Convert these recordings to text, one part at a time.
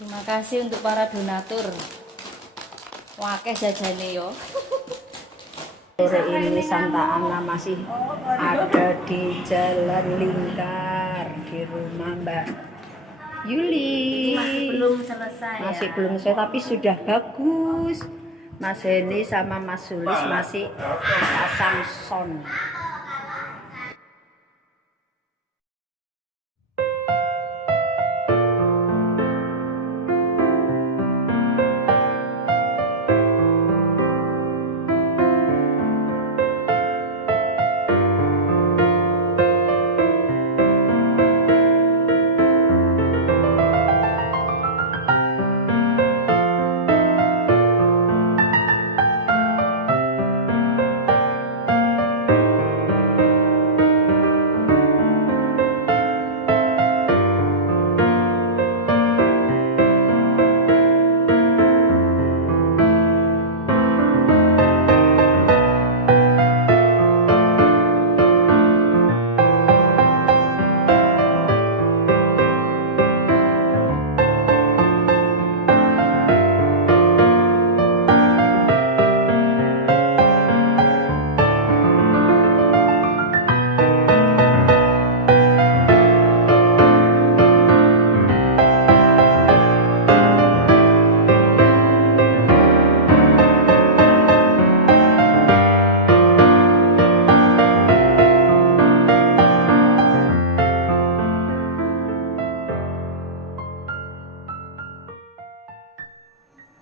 Terima kasih untuk para donatur. Wakeh jajane yo. Sore ini Santa Ana masih ada di Jalan Lingkar di rumah Mbak Yuli. Masih belum selesai. Masih belum selesai tapi sudah bagus. Mas Heni sama Mas Sulis masih pasang sound.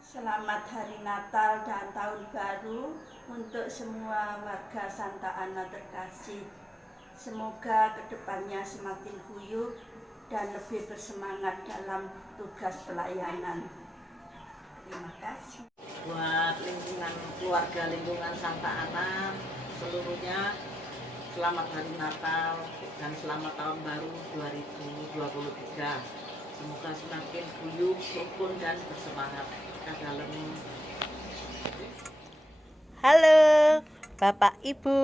Selamat Hari Natal dan Tahun Baru untuk semua warga Santa Ana terkasih. Semoga kedepannya semakin guyup dan lebih bersemangat dalam tugas pelayanan. Terima kasih. Buat lingkungan keluarga lingkungan Santa Ana seluruhnya, selamat Hari Natal dan selamat Tahun Baru 2023. Semoga semakin guyup, rukun dan bersemangat. Halo Bapak Ibu,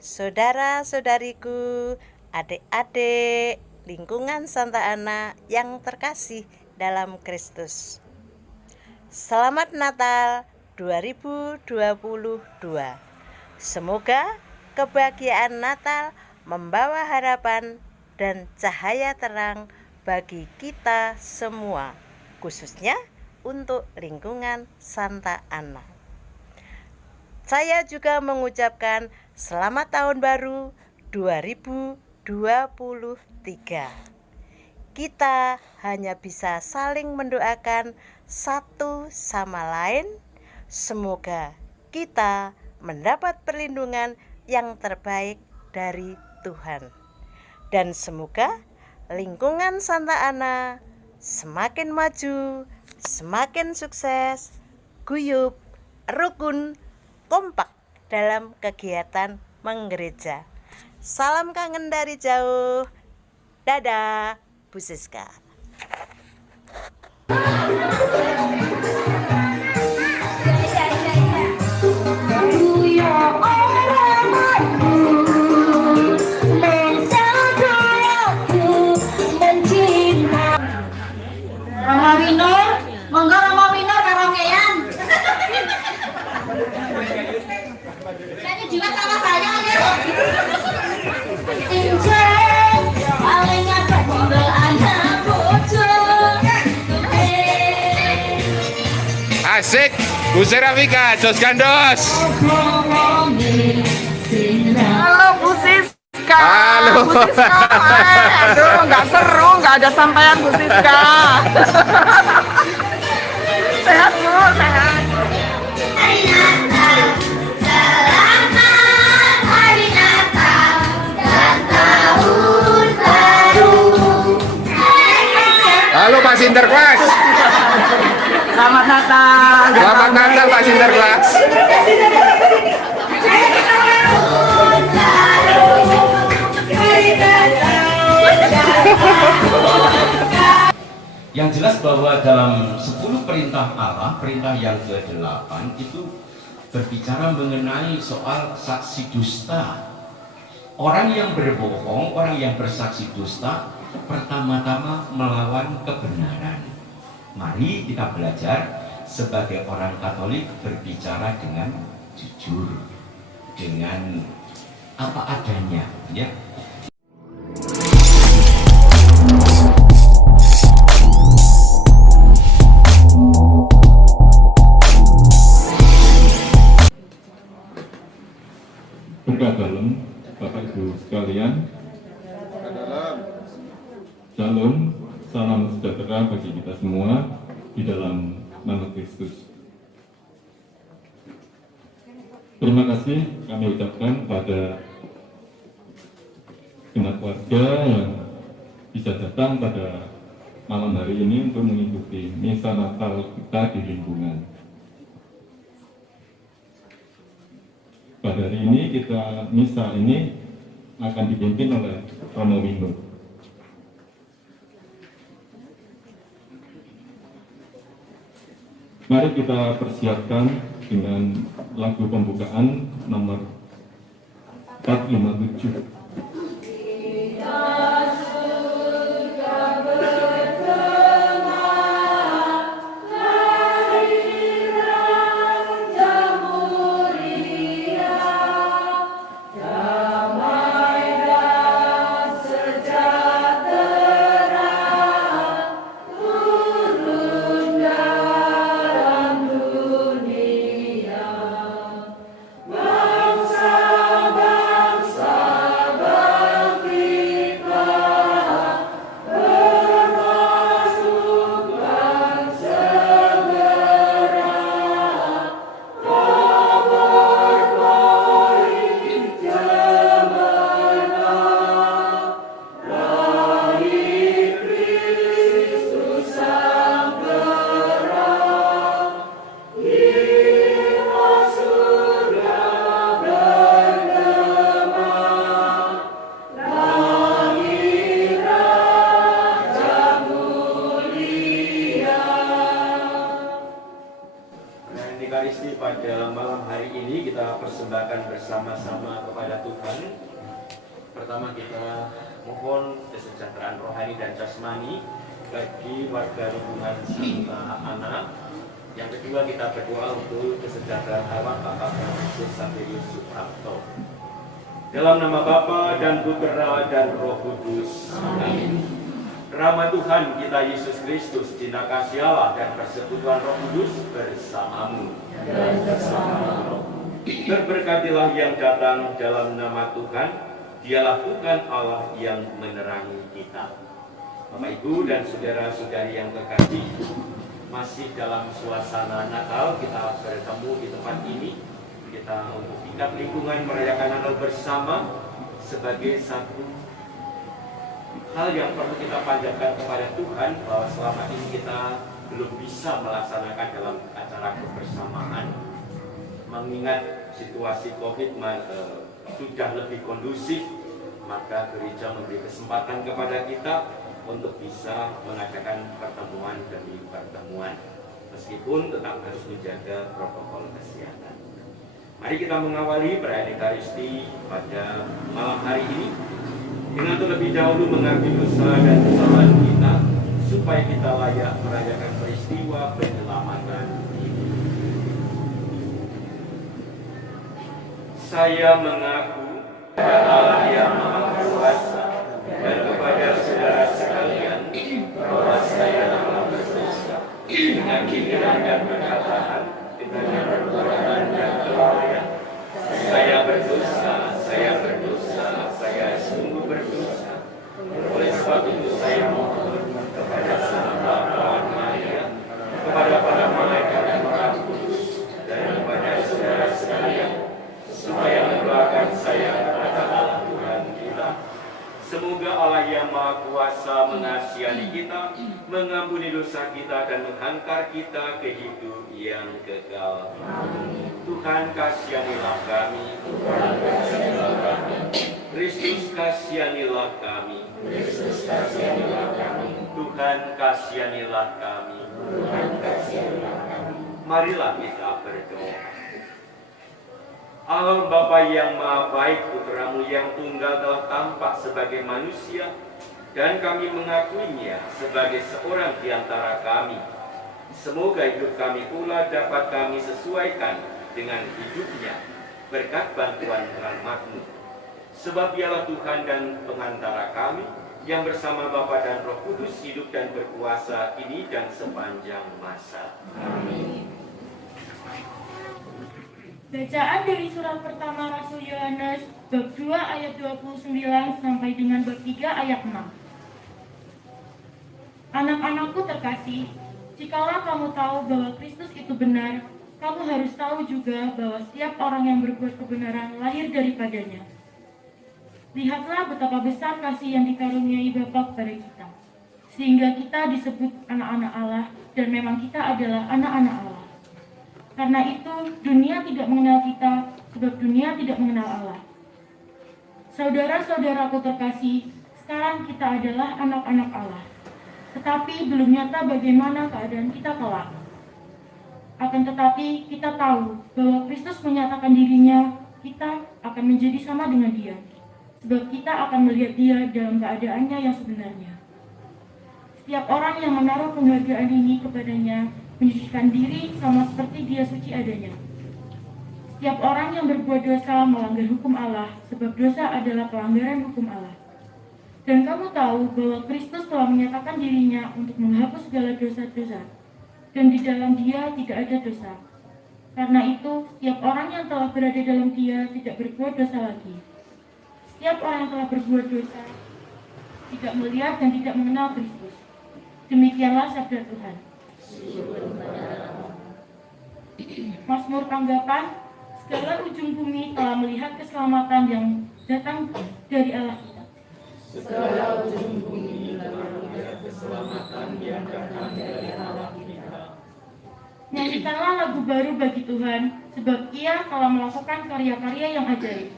saudara-saudariku, adik-adik lingkungan Santa Ana yang terkasih dalam Kristus. Selamat Natal 2022. Semoga kebahagiaan Natal membawa harapan dan cahaya terang bagi kita semua, khususnya untuk lingkungan Santa Ana. Saya juga mengucapkan selamat tahun baru 2023. Kita hanya bisa saling mendoakan satu sama lain. Semoga kita mendapat perlindungan yang terbaik dari Tuhan. Dan semoga lingkungan Santa Ana semakin maju, semakin sukses, guyup, rukun, kompak dalam kegiatan menggereja. Salam kangen dari jauh. Dadah, Bu Siska. Rama Winur, monggo Rama Winur karaokean. Nyanyi jiwa sama saya aja. Injek, paling apa tinggal anak bocor. Asik, Bu Serafika, Jos Gandos. Halo Bu Siska. Halo. Bu Siska. Aduh, nggak seru, nggak ada sampaian Bu Siska. Sehat Bu, sehat. Hari Natal, selamat Hari Natal dan Tahun Baru. Halo Pak Sinterklas. Selamat Natal. Selamat Natal Pak Sinterklas. Yang jelas bahwa dalam 10 perintah Allah, perintah yang ke-8 itu berbicara mengenai soal saksi dusta. Orang yang berbohong, orang yang bersaksi dusta, pertama-tama melawan kebenaran. Mari kita belajar sebagai orang Katolik berbicara dengan jujur, dengan apa adanya, ya. Berkat dalam Bapak Ibu sekalian, Shalom, salam sejahtera bagi kita semua di dalam nama Kristus. Terima kasih kami ucapkan pada genap warga yang bisa datang pada malam hari ini untuk mengikuti misa Natal kita di lingkungan. Pada hari ini misa ini akan dipimpin oleh Romo Windu. Mari kita persiapkan dengan lagu pembukaan nomor 457. Ekaristi pada malam hari ini kita persembahkan bersama-sama kepada Tuhan. Pertama kita mohon kesejahteraan rohani dan jasmani bagi warga lingkungan Santa Ana. Yang kedua kita berdoa untuk kesejahteraan awak Bapak Franciscus Xaverius Suprapto. Dalam nama Bapa dan Putera dan Roh Kudus. Amin. Rahmat Tuhan kita Yesus Kristus, cinta kasih Allah dan persekutuan Roh Kudus bersamamu. Dan bersama Berberkatilah yang datang dalam nama Tuhan. Dialah Tuhan Allah yang menerangi kita. Bapak Ibu dan saudara-saudari yang terkasih, masih dalam suasana Natal kita bertemu di tempat ini. Kita untuk tingkat lingkungan merayakan Natal bersama sebagai satu hal yang perlu kita panjatkan kepada Tuhan, bahwa selama ini kita belum bisa melaksanakan dalam acara kebersamaan. Mengingat situasi COVID sudah lebih kondusif, maka gereja memberi kesempatan kepada kita untuk bisa mengadakan pertemuan demi pertemuan, meskipun tetap harus menjaga protokol kesehatan. Mari kita mengawali perayaan Ekaristi pada malam hari ini dengan terlebih dahulu mengakui dosa dan kesalahan kita, supaya kita layak merayakan peristiwa penyelamatan ini. Saya mengaku kepada Allah yang Maha Kuasa dan kepada saudara sekalian bahwa saya telah berdosa dengan pikiran dan perkataan, dengan perbuatan dan kelalaian. Saya berdosa, saya sungguh berdosa. Oleh sebab itu saya mohon kepada Sang Bapa Maria, kepada para malaikat dan Roh Kudus, dan kepada saudara sekalian, supaya mendoakan saya kepada Allah Tuhan kita. Semoga Allah yang Maha Kuasa mengasihi kita, mengampuni dosa kita, dan menghantar kita ke hidup yang kekal. Tuhan kasihanilah kami. Kristus kasihanilah kami. Tuhan kasihanilah kami. Marilah kita berdoa. Allah Bapa yang Maha Baik, Putra-Mu yang tunggal telah tampak sebagai manusia, dan kami mengakuinya sebagai seorang di antara kami, Semoga hidup kami pula dapat kami sesuaikan dengan hidupnya berkat bantuan rahmat-Mu. Sebab Dialah Tuhan dan pengantara kami, yang bersama Bapa dan Roh Kudus hidup dan berkuasa kini dan sepanjang masa. Amin. Bacaan dari surat pertama Rasul Yohanes bab 2 ayat 29 sampai dengan bab 3 ayat 6. Anak-anakku terkasih, jikalau kamu tahu bahwa Kristus itu benar, kamu harus tahu juga bahwa setiap orang yang berbuat kebenaran lahir daripadanya. Lihatlah betapa besar kasih yang dikaruniai Bapa kepada kita, sehingga kita disebut anak-anak Allah, dan memang kita adalah anak-anak Allah. Karena itu, dunia tidak mengenal kita, sebab dunia tidak mengenal Allah. Saudara-saudaraku terkasih, sekarang kita adalah anak-anak Allah. Tetapi belum nyata bagaimana keadaan kita kelak. Akan tetapi kita tahu bahwa Kristus menyatakan dirinya, kita akan menjadi sama dengan Dia, sebab kita akan melihat Dia dalam keadaannya yang sebenarnya. Setiap orang yang menaruh penghargaan ini kepadanya menyucikan diri sama seperti Dia suci adanya. Setiap orang yang berbuat dosa melanggar hukum Allah, sebab dosa adalah pelanggaran hukum Allah. Dan kamu tahu bahwa Kristus telah menyatakan dirinya untuk menghapus segala dosa-dosa, dan di dalam Dia tidak ada dosa. Karena itu, setiap orang yang telah berada dalam Dia tidak berbuat dosa lagi. Setiap orang yang telah berbuat dosa tidak melihat dan tidak mengenal Kristus. Demikianlah sabda Tuhan. Mazmur tanggapan, segala ujung bumi telah melihat keselamatan yang datang dari Allah kita. Segala ujung bumi telah melihat keselamatan yang datang dari Allah kita. Nyanyikanlah lagu baru bagi Tuhan, sebab Ia telah melakukan karya-karya yang ajaib.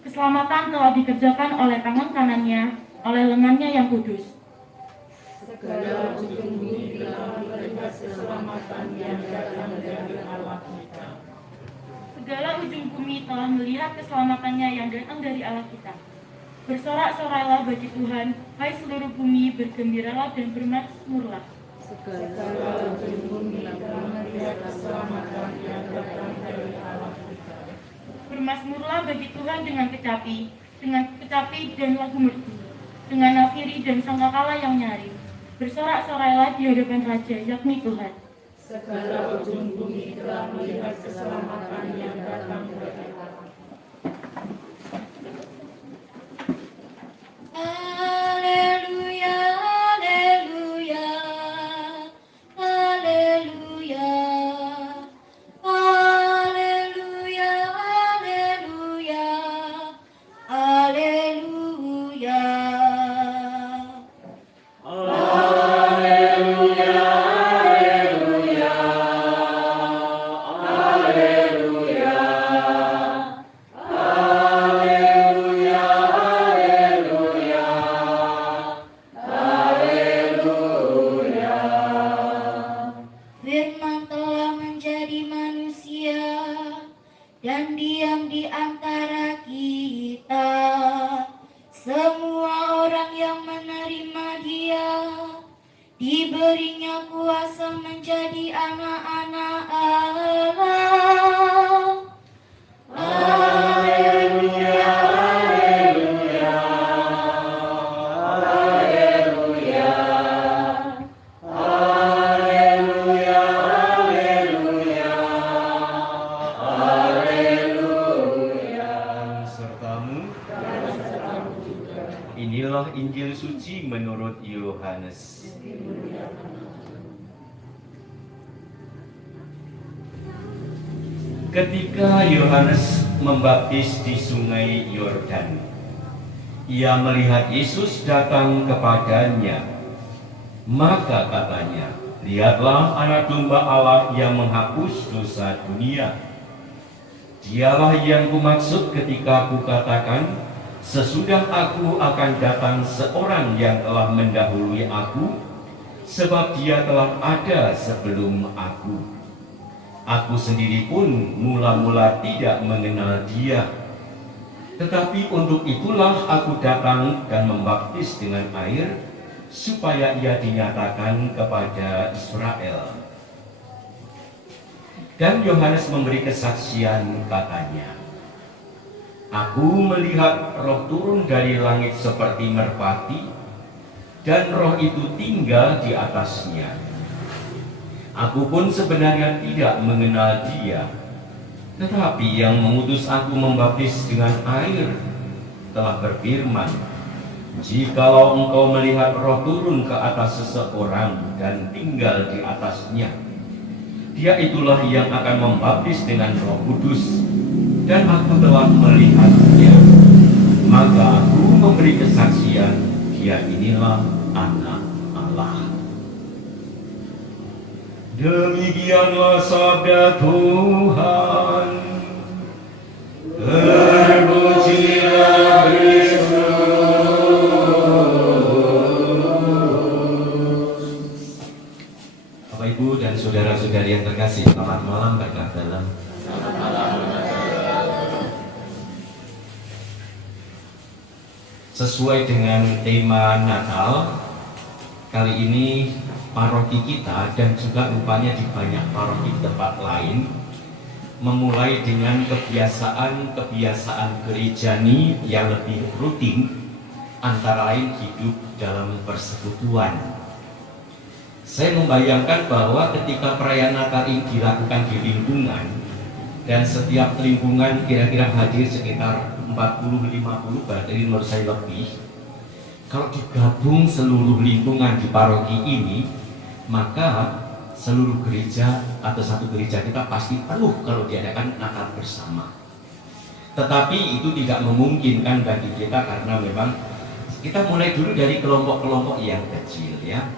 Keselamatan telah dikerjakan oleh tangan kanannya, oleh lengannya yang kudus. Segala ujung bumi telah melihat keselamatan yang datang dari Allah kita. Segala ujung bumi telah melihat keselamatannya yang datang dari Allah kita. Bersorak-sorailah bagi Tuhan, hai seluruh bumi, bergembiralah dan bermazmurlah. Segala ujung bumi telah melihat keselamatan yang datang dari Allah kita. Bermazmurlah bagi Tuhan dengan kecapi dan lagu merdu, dengan nafiri dan sangkakala yang nyaring. Bersorak-sorailah di hadapan Raja, yakni Tuhan. Segala ujung bumi telah melihat keselamatan yang datang dari Allah. Haleluya, haleluya, haleluya, haleluya, haleluya, haleluya. Firman telah menjadi manusia dan diam di antara kita. Semua orang yang menerima Dia diberinya kuasa menjadi anak-anak Allah. Haleluya, haleluya, haleluya, haleluya, haleluya, haleluya. Sertamu. Inilah Injil suci menurut Yohanes. Ketika Yohanes membaptis di sungai Yordan, ia melihat Yesus datang kepadanya. Maka katanya, lihatlah anak domba Allah yang menghapus dosa dunia. Dialah yang kumaksud ketika kukatakan, sesudah aku akan datang seorang yang telah mendahului aku, sebab dia telah ada sebelum aku. Aku sendiri pun mula-mula tidak mengenal dia. Tetapi untuk itulah aku datang dan membaptis dengan air, supaya ia dinyatakan kepada Israel. Dan Yohanes memberi kesaksian, katanya, "Aku melihat roh turun dari langit seperti merpati, dan roh itu tinggal di atasnya. Aku pun sebenarnya tidak mengenal dia, tetapi yang mengutus aku membaptis dengan air telah berfirman, jikalau engkau melihat roh turun ke atas seseorang dan tinggal di atasnya, dia itulah yang akan membaptis dengan Roh Kudus, dan aku telah melihatnya. Maka aku memberi kesaksian, dia inilah Anak Allah." Demikianlah sabda Tuhan. Terpujilah Kristus. Bapak, Ibu, dan saudara-saudari yang terkasih, selamat malam, berkah dalam. Sesuai dengan tema Natal, kali ini paroki kita dan juga rupanya di banyak paroki tempat lain memulai dengan kebiasaan gerejani yang lebih rutin, antara lain hidup dalam persekutuan. Saya membayangkan bahwa ketika perayaan Natal ini dilakukan di lingkungan, dan setiap lingkungan kira-kira hadir sekitar 40-50, berarti menurut saya lebih. Kalau digabung seluruh lingkungan di paroki ini, maka seluruh gereja atau satu gereja kita pasti penuh kalau diadakan Natal bersama. Tetapi itu tidak memungkinkan bagi kita karena memang kita mulai dulu dari kelompok-kelompok yang kecil, ya.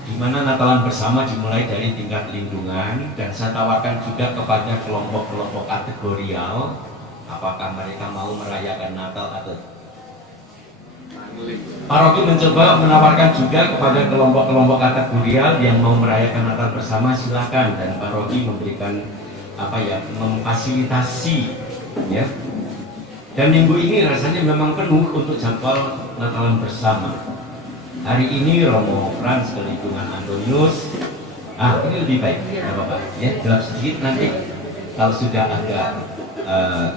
Di mana Natalan bersama dimulai dari tingkat lingkungan, dan saya tawarkan juga kepada kelompok-kelompok kategorial, apakah mereka mau merayakan Natal atau paroki mencoba menawarkan juga kepada kelompok-kelompok kategorial yang mau merayakan Natal bersama, silakan, dan paroki memberikan memfasilitasi, ya. Dan minggu ini rasanya memang penuh untuk jadwal Natalan bersama. Hari ini Romo Frans ke lingkungan Antonius. Ini lebih baik, ya Bapak, ya, gelap sedikit, nanti kalau sudah agak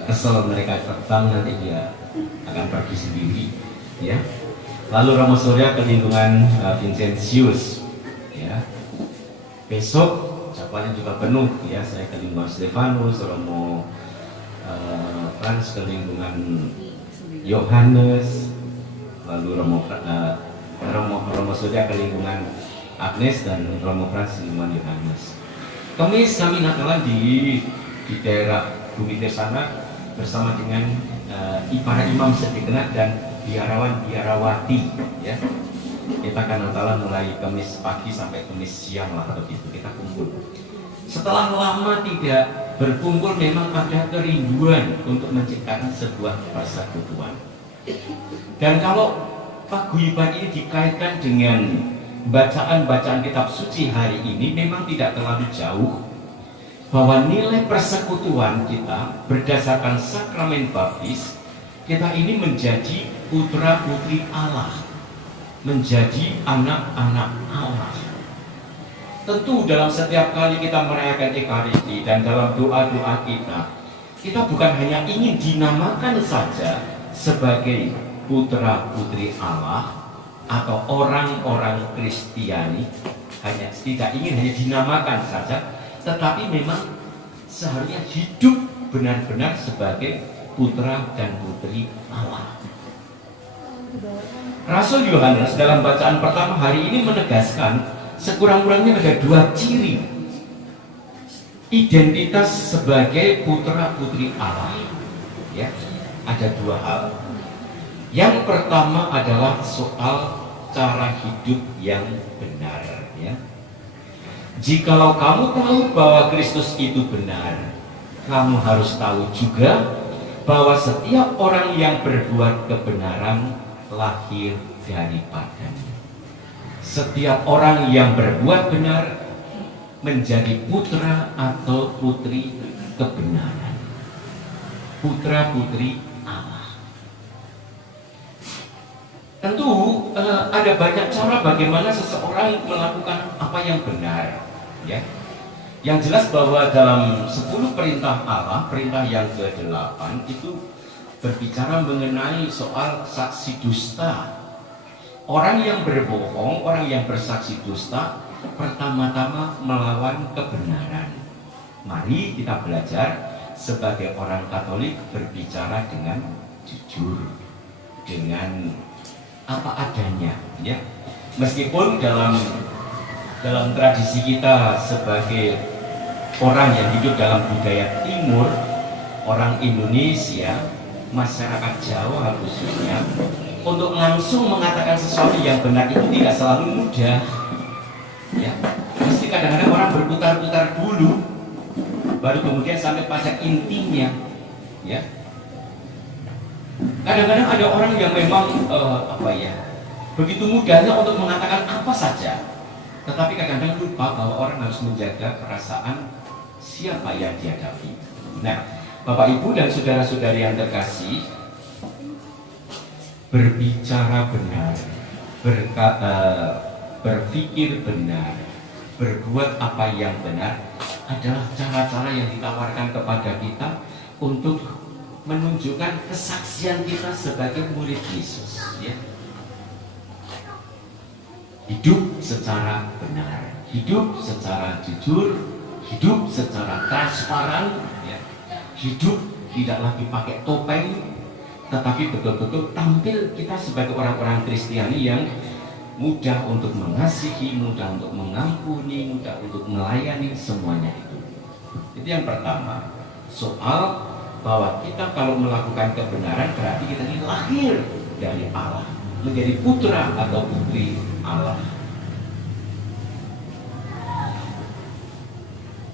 kesel mereka terbang, nanti dia akan pergi sendiri, ya. Lalu Romo Surya ke lingkungan Vincentius, ya. Besok jadwalnya juga penuh, ya. Saya ke lingkungan Stefanus, Romo Frans ke lingkungan Yohanes, lalu Romo Surya ke lingkungan Agnes, dan Romo Frans ke lingkungan Yohanes. Kamis kami Natalan di daerah Bumi sana bersama dengan para imam sedekenat dan biarawan-biarawati, ya. Kita akan Natalan mulai Kamis pagi sampai Kamis siang lah, begitu kita kumpul. Setelah lama tidak berkumpul, memang ada kerinduan untuk menciptakan sebuah persekutuan. Dan kalau paguyuban ini dikaitkan dengan bacaan-bacaan kitab suci hari ini, memang tidak terlalu jauh bahwa nilai persekutuan kita berdasarkan sakramen baptis, kita ini menjadi putra-putri Allah, menjadi anak-anak Allah. Tentu dalam setiap kali kita merayakan Ekaristi dan dalam doa-doa kita bukan hanya ingin dinamakan saja sebagai putra-putri Allah atau orang-orang Kristiani, tidak ingin hanya dinamakan saja, tetapi memang seharusnya hidup benar-benar sebagai putra dan putri Allah. Rasul Yohanes dalam bacaan pertama hari ini menegaskan sekurang-kurangnya ada dua ciri identitas sebagai putra putri Allah, ya. Ada dua hal. Yang pertama adalah soal cara hidup yang benar, ya. Jikalau kamu tahu bahwa Kristus itu benar, kamu harus tahu juga bahwa setiap orang yang berbuat kebenaran lahir daripadanya. Setiap orang yang berbuat benar menjadi putra atau putri kebenaran, putra putri Allah. Tentu ada banyak cara bagaimana seseorang melakukan apa yang benar, ya. Yang jelas bahwa dalam 10 perintah Allah, perintah yang ke-8 itu berbicara mengenai soal saksi dusta. Orang yang berbohong, orang yang bersaksi dusta, pertama-tama melawan kebenaran. Mari kita belajar sebagai orang Katolik berbicara dengan jujur, dengan apa adanya, ya. Meskipun dalam tradisi kita sebagai orang yang hidup dalam budaya timur, orang Indonesia, masyarakat Jawa khususnya, untuk langsung mengatakan sesuatu yang benar itu tidak selalu mudah, ya. Mesti kadang-kadang orang berputar-putar dulu, baru kemudian sampai pada intinya, ya. Kadang-kadang ada orang yang memang begitu mudahnya untuk mengatakan apa saja, tetapi kadang-kadang lupa bahwa orang harus menjaga perasaan siapa yang dihadapi. Nah, Bapak Ibu dan saudara-saudari yang terkasih, berbicara benar, berpikir benar, berbuat apa yang benar adalah cara-cara yang ditawarkan kepada kita untuk menunjukkan kesaksian kita sebagai murid Yesus, ya. Hidup secara benar, hidup secara jujur, hidup secara transparan, ya. Hidup tidak lagi pakai topeng, tetapi betul-betul tampil kita sebagai orang-orang Kristiani yang mudah untuk mengasihi, mudah untuk mengampuni, mudah untuk melayani, semuanya itu. Itu yang pertama, soal bahwa kita kalau melakukan kebenaran berarti kita ini lahir dari Allah, menjadi putra atau putri Allah.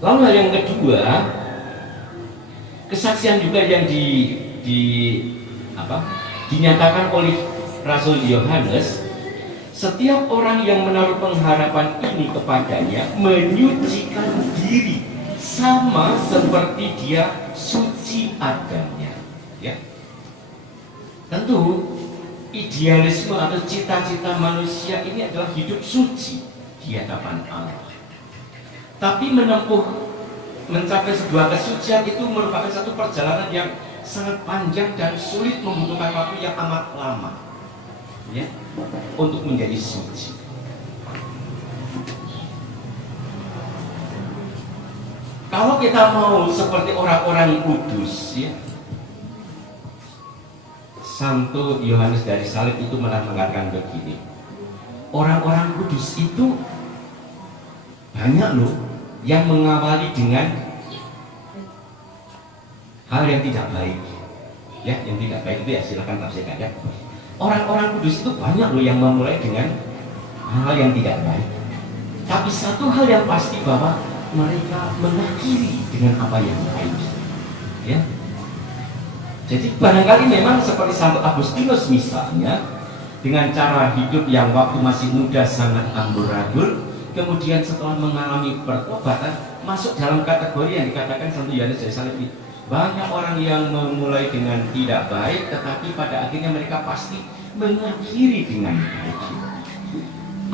Lalu hal yang kedua, kesaksian juga yang dinyatakan oleh Rasul Yohanes, setiap orang yang menaruh pengharapan ini kepadanya menyucikan diri sama seperti dia suci adanya, ya. Tentu idealisme atau cita-cita manusia ini adalah hidup suci di hadapan Allah. Tapi mencapai sebuah kesucian itu merupakan satu perjalanan yang sangat panjang dan sulit, membutuhkan waktu yang amat lama, ya, untuk menjadi suci. Kalau kita mau seperti orang-orang kudus, ya, Santo Yohanes dari Salib itu malah mengatakan begini, orang-orang kudus itu banyak loh yang mengawali dengan hal yang tidak baik, ya, yang tidak baik itu ya silakan tafsirkan, ya. Orang-orang kudus itu banyak loh yang memulai dengan hal yang tidak baik, tapi satu hal yang pasti bahwa mereka mengakhiri dengan apa yang baik, ya. Jadi barangkali memang seperti Santo Agustinus misalnya, dengan cara hidup yang waktu masih muda sangat amburadul, kemudian setelah mengalami pertobatan masuk dalam kategori yang dikatakan Santo Yohanes dari Salib. Banyak orang yang memulai dengan tidak baik, tetapi pada akhirnya mereka pasti mengakhiri dengan baik.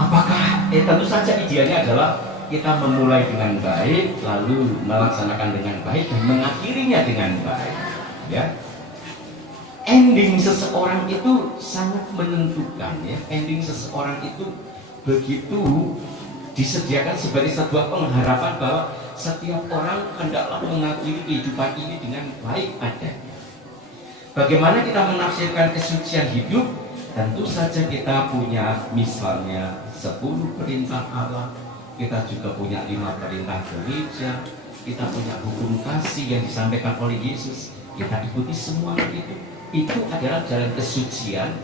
Apakah? Tentu saja idealnya adalah kita memulai dengan baik, lalu melaksanakan dengan baik, dan mengakhirinya dengan baik, ya. Ending seseorang itu sangat menentukan, ya. Ending seseorang itu begitu disediakan sebagai sebuah pengharapan bahwa setiap orang hendaklah mengakhiri kehidupan ini dengan baik adanya. Bagaimana kita menafsirkan kesucian hidup? Tentu saja kita punya misalnya 10 perintah Allah, kita juga punya 5 perintah gereja, kita punya hukum kasih yang disampaikan oleh Yesus. Kita ikuti semua itu. Itu adalah jalan kesucian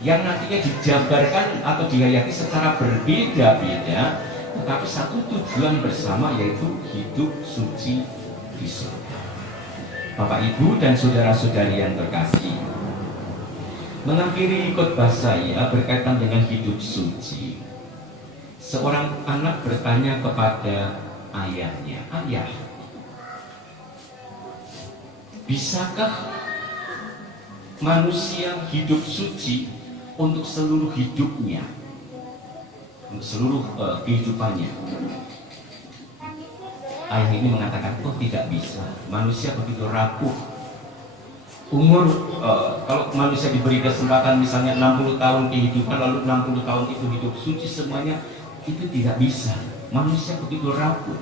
yang nantinya dijabarkan atau dihayati secara berbeda-beda, tetapi satu tujuan bersama, yaitu hidup suci di surga. Bapak Ibu dan saudara-saudari yang terkasih, mengakhiri khotbah saya berkaitan dengan hidup suci. Seorang anak bertanya kepada ayahnya, "Ayah, bisakah manusia hidup suci untuk seluruh hidupnya, untuk seluruh kehidupannya?" Ayah ini mengatakan, oh tidak bisa, manusia begitu rapuh. Umur, kalau manusia diberi kesempatan misalnya 60 tahun kehidupan, lalu 60 tahun itu hidup suci semuanya, itu tidak bisa. Manusia begitu rapuh.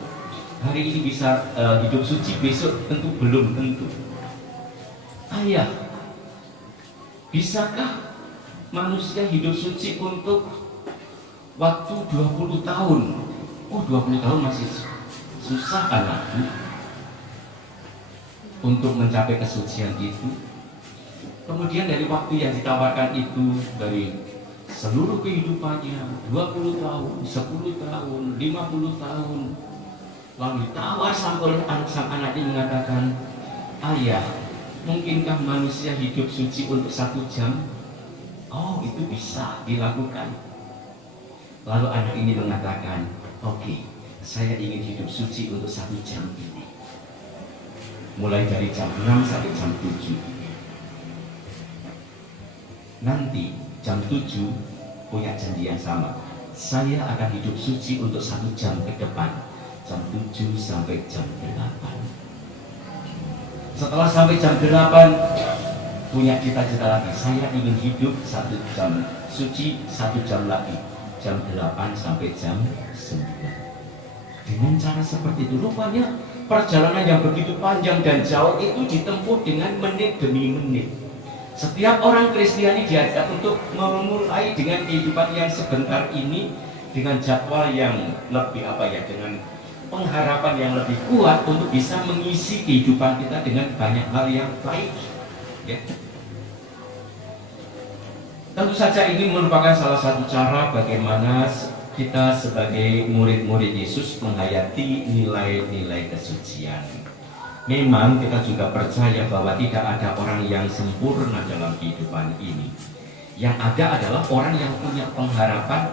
Hari ini bisa hidup suci, besok tentu belum tentu. Ayah, bisakah manusia hidup suci untuk waktu 20 tahun? Oh 20 tahun masih susah anakku untuk mencapai kesucian itu. Kemudian dari waktu yang ditawarkan itu, dari seluruh kehidupannya 20 tahun, 10 tahun, 50 tahun, lalu ditawar sampai sang anak ini mengatakan, ayah, mungkinkah manusia hidup suci untuk 1 jam? Oh itu bisa dilakukan. Lalu anak ini mengatakan, oke, saya ingin hidup suci untuk 1 jam ini. Mulai dari jam 6 sampai jam 7. Nanti jam 7 punya janji yang sama. Saya akan hidup suci untuk 1 jam ke depan. Jam 7 sampai jam 8. Setelah sampai jam 8 punya cita-cita lagi. Saya ingin hidup 1 jam suci 1 jam lagi. Jam 8 sampai jam 9. Dengan cara seperti itu, rupanya perjalanan yang begitu panjang dan jauh itu ditempuh dengan menit demi menit. Setiap orang Kristiani diajak untuk memulai dengan kehidupan yang sebentar ini dengan jadwal yang lebih dengan pengharapan yang lebih kuat untuk bisa mengisi kehidupan kita dengan banyak hal yang baik. Ya. Tentu saja ini merupakan salah satu cara bagaimana kita sebagai murid-murid Yesus menghayati nilai-nilai kesucian. Memang kita juga percaya bahwa tidak ada orang yang sempurna dalam kehidupan ini. Yang ada adalah orang yang punya pengharapan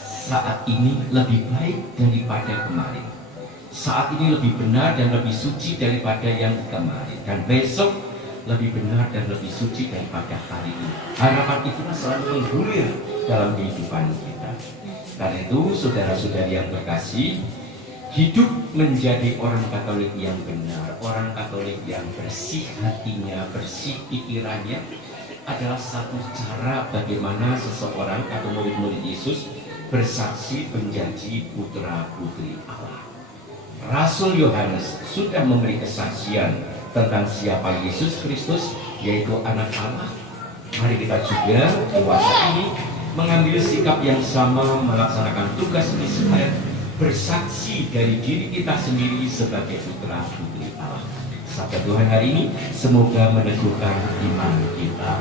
saat ini lebih baik daripada kemarin. Saat ini lebih benar dan lebih suci daripada yang kemarin. Dan besok lebih benar dan lebih suci daripada hari ini. Harapan itulah selalu menggulir dalam kehidupan kita. Karena itu, saudara-saudari yang terkasih, hidup menjadi orang Katolik yang benar, orang Katolik yang bersih hatinya, bersih pikirannya, adalah satu cara bagaimana seseorang atau murid-murid Yesus bersaksi menjadi putra-putri Allah. Rasul Yohanes sudah memberi kesaksian tentang siapa Yesus Kristus, yaitu anak Allah. Mari kita juga di waktu ini mengambil sikap yang sama, melaksanakan tugas Israel, bersaksi dari diri kita sendiri sebagai putra putri Allah. Sabda Tuhan hari ini semoga meneguhkan iman kita.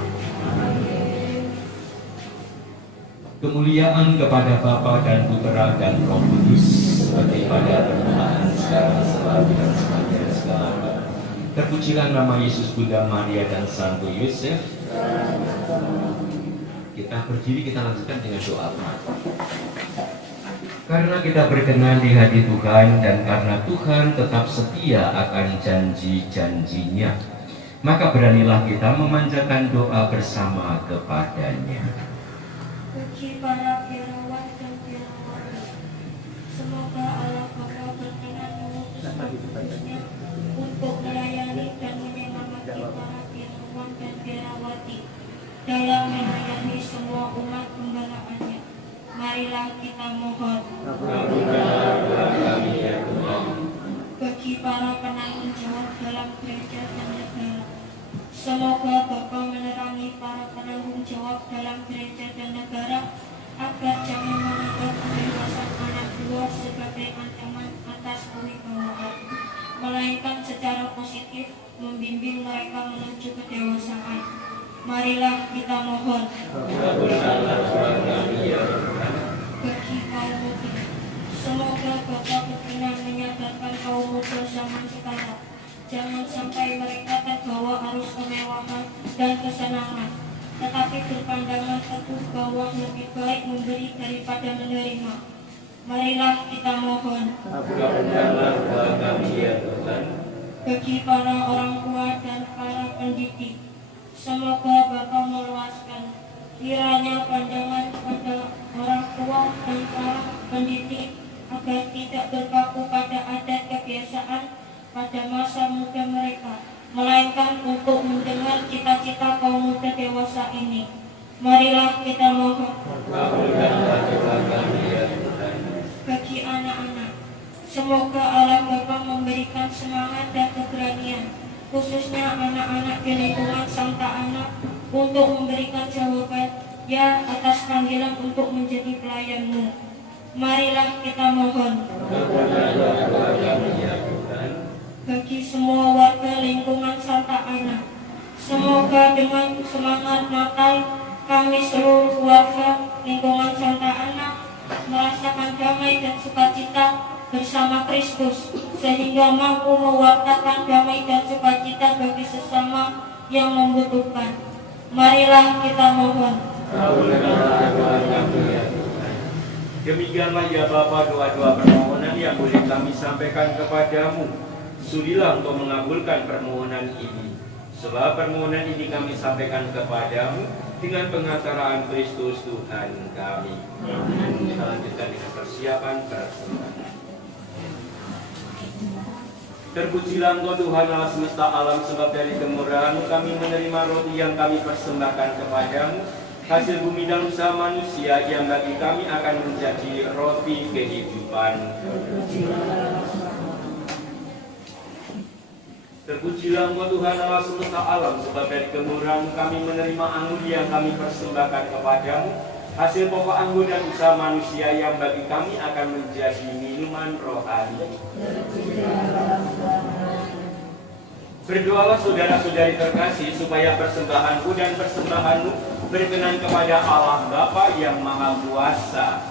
Kemuliaan kepada Bapa dan Putra dan Roh Kudus, seperti pada permulaan sekarang, selalu dan sepanjang segala. Terpujilah nama Yesus, Bunda Maria dan Santo Yosef. Kita berdiri, kita lanjutkan dengan doa. Karena kita berkenan di hati Tuhan dan karena Tuhan tetap setia akan janji-janjinya, maka beranilah kita memanjatkan doa bersama kepadanya. Bagi para biarawan dan biarawati, semoga Allah Bapa berkenan mengutus utusnya untuk melayani dan menyemangati para biarawan dan biarawati dalam melayani semua umat pembalaannya. Marilah kita mohon. Bagi para penanggung jawab dalam gereja dan negara, semoga Bapa menerangi para penanggung jawab dalam gereja dan negara agar jangan menganggap kebebasan anak buah sebagai ancaman atas kewibawaan, melainkan secara positif membimbing mereka menuju kedewasaan. Marilah kita mohon. Bagi kaum muda, semoga Bapa berkenan menyadarkan kaum muda zaman sekarang, jangan sampai mereka terbawa arus kemewahan dan kesenangan, tetapi berpandangan teguh bahwa lebih baik memberi daripada menerima. Marilah kita mohon. Bagi para orang tua dan para pendidik, semoga Bapa meluaskan kiranya pandangan kepada orang tua dan para pendidik agar tidak berpaku pada adat kebiasaan pada masa muda mereka, melainkan untuk mendengar cita-cita kaum muda dewasa ini. Marilah kita mohon. Bagi anak-anak, semoga Allah Bapa memberikan semangat dan keberanian, khususnya anak-anak di lingkungan Santa Ana, untuk memberikan jawaban ya atas panggilan untuk menjadi pelayan-Mu. Marilah kita mohon. Bagi semua warga lingkungan Santa Ana, semoga dengan semangat Natal kami seluruh warga lingkungan Santa Ana merasakan damai dan sukacita bersama Kristus, sehingga mampu mewartakan damai dan sukacita bagi sesama yang membutuhkan. Marilah kita mohon. Demikianlah ya Bapa doa-doa permohonan yang boleh kami sampaikan kepadamu. Sudilah untuk mengabulkan permohonan ini. Sebab permohonan ini kami sampaikan kepadamu dengan pengantaraan Kristus Tuhan kami. Kita lanjutkan dengan persiapan persembahan. Terpujilah Engkau Tuhan Allah semesta alam, sebab dari kemurahan-Mu kami menerima roti yang kami persembahkan kepadamu, hasil bumi dan usaha manusia yang bagi kami akan menjadi roti kehidupan. Terpujilah Engkau Tuhan Allah semesta alam, sebab dari kemurahan-Mu kami menerima anggur yang kami persembahkan kepadamu, hasil pokok anggur dan usaha manusia yang bagi kami akan menjadi minuman rohani. Berdoalah saudara-saudari terkasih, supaya persembahanku dan persembahanmu berkenan kepada Allah Bapa yang Maha Kuasa.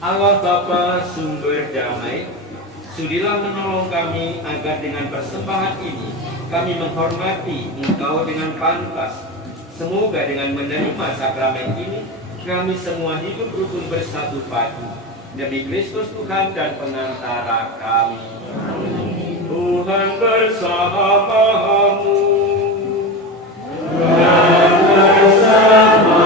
Allah Bapa sumber damai, sudilah menolong kami agar dengan persembahan ini kami menghormati Engkau dengan pantas. Semoga dengan menerima sakramen ini kami semua hidup rukun bersatu padu demi Kristus Tuhan dan pengantara kami. Tuhan bersamamu. Tuhan bersamamu.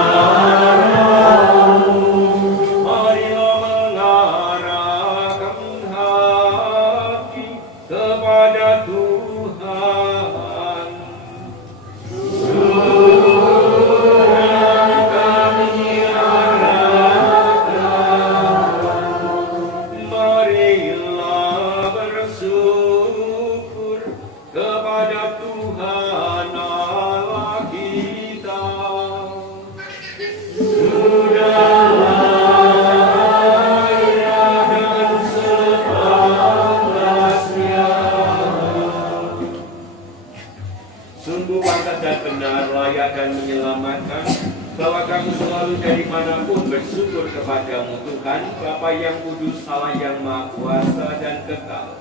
Marilah mengarahkan hati kepada Tuhan. Marilah bersyukur kepada Tuhan Allah kita. Sudahlah ya dan sepantasnya. Sungguh pantas dan benar, layak dan menyelamatkan, bahwa kami selalu dari manapun bersyukur kepadamu Tuhan, Bapa yang kudus, Allah yang Maha Kuasa dan kekal.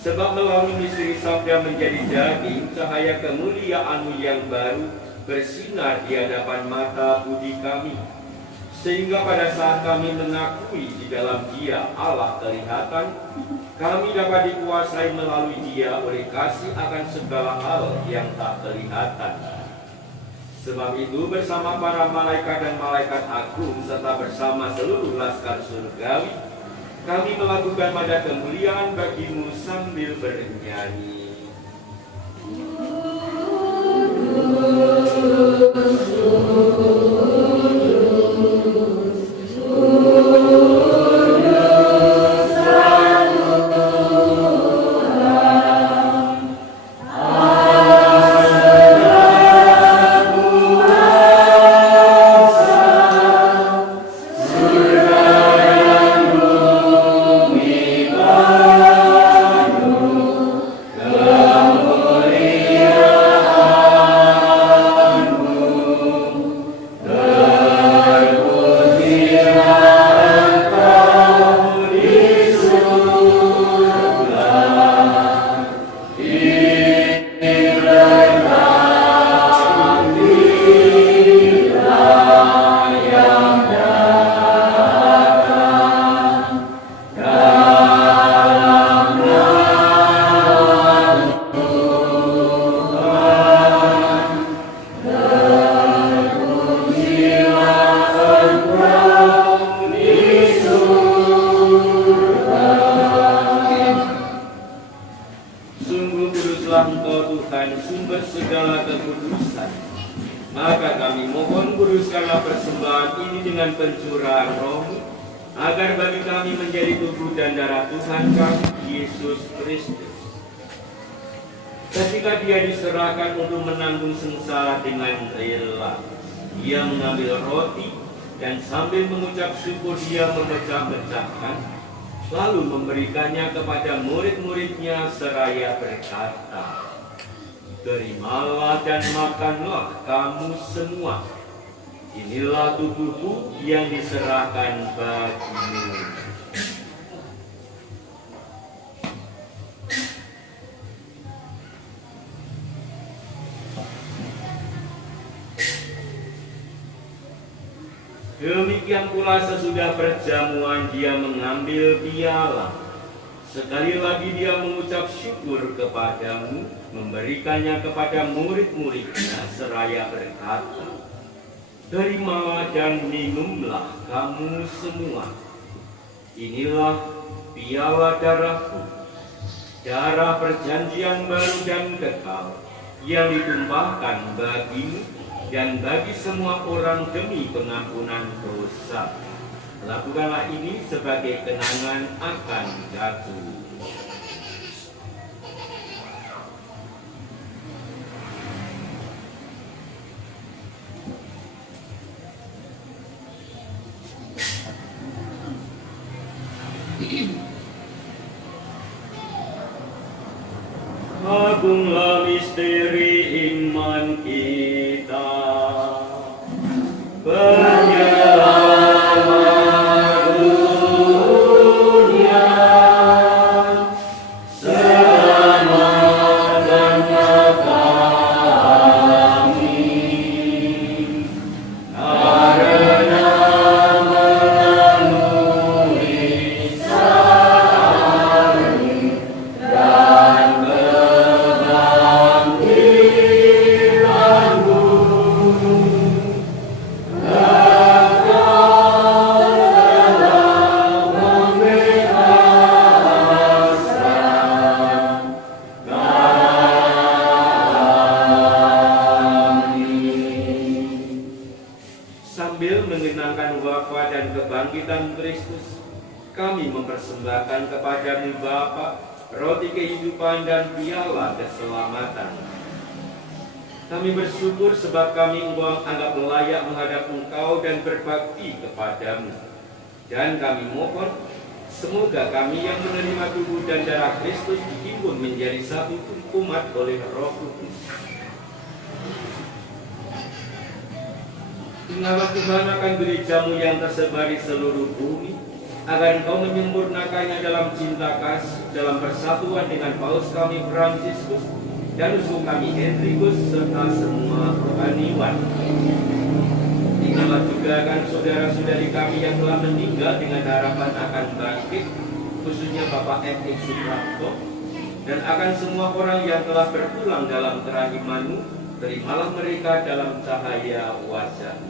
Sebab melalui misteri sabda menjadi daging, cahaya kemuliaan-Mu yang baru bersinar di hadapan mata budi kami, sehingga pada saat kami mengakui di dalam Dia Allah kelihatan, kami dapat dikuasai melalui Dia oleh kasih akan segala hal yang tak kelihatan. Sebab itu bersama para malaikat dan malaikat agung serta bersama seluruh laskar surgawi, kami melakukan pada kemuliaan bagi-Mu sambil bernyanyi. Surga segala kekudusan. Maka kami mohon kuduskanlah persembahan ini dengan pencurahan roh, agar bagi kami menjadi tubuh dan darah Tuhan kami Yesus Kristus. Ketika dia diserahkan untuk menanggung sengsara dengan rela, dia mengambil roti dan sambil mengucap syukur dia memecah-mecahkan, lalu memberikannya kepada murid-muridnya seraya berkata, "Terimalah dan makanlah kamu semua. Inilah tubuhku yang diserahkan bagimu." Demikian pula sesudah perjamuan dia mengambil piala. Sekali lagi dia mengucap syukur kepadamu, memberikannya kepada murid-muridnya seraya berkata, "Terimalah dan minumlah kamu semua. Inilah piala darahku, darah perjanjian baru dan kekal, yang ditumpahkan bagimu dan bagi semua orang demi pengampunan dosa. Lakukanlah ini sebagai kenangan akan aku." Agunglah misteri iman kita, penyelamat dunia, selamatkanlah kami, karena melalui salib dan sambil mengenangkan wafat dan kebangkitan Kristus, kami mempersembahkan kepadamu Bapa, roti kehidupan dan piala keselamatan. Kami bersyukur sebab kami Engkau anggap layak menghadap Engkau dan berbakti kepadamu. Dan kami mohon, semoga kami yang menerima tubuh dan darah Kristus dihimpun menjadi satu umat oleh Roh Kudus. Ingatlah Tuhan akan gerejamu yang tersebar di seluruh bumi, agar Engkau menyempurnakannya dalam cinta kasih, dalam persatuan dengan Paus kami Fransiskus dan usul kami Henrikus serta semua rohaniwan. Ingatlah juga akan saudara-saudari kami yang telah meninggal dengan harapan akan bangkit, khususnya Bapak F.X. Suprapto, dan akan semua orang yang telah berpulang dalam kerahiman-Mu. Terimalah mereka dalam cahaya wajah-Mu.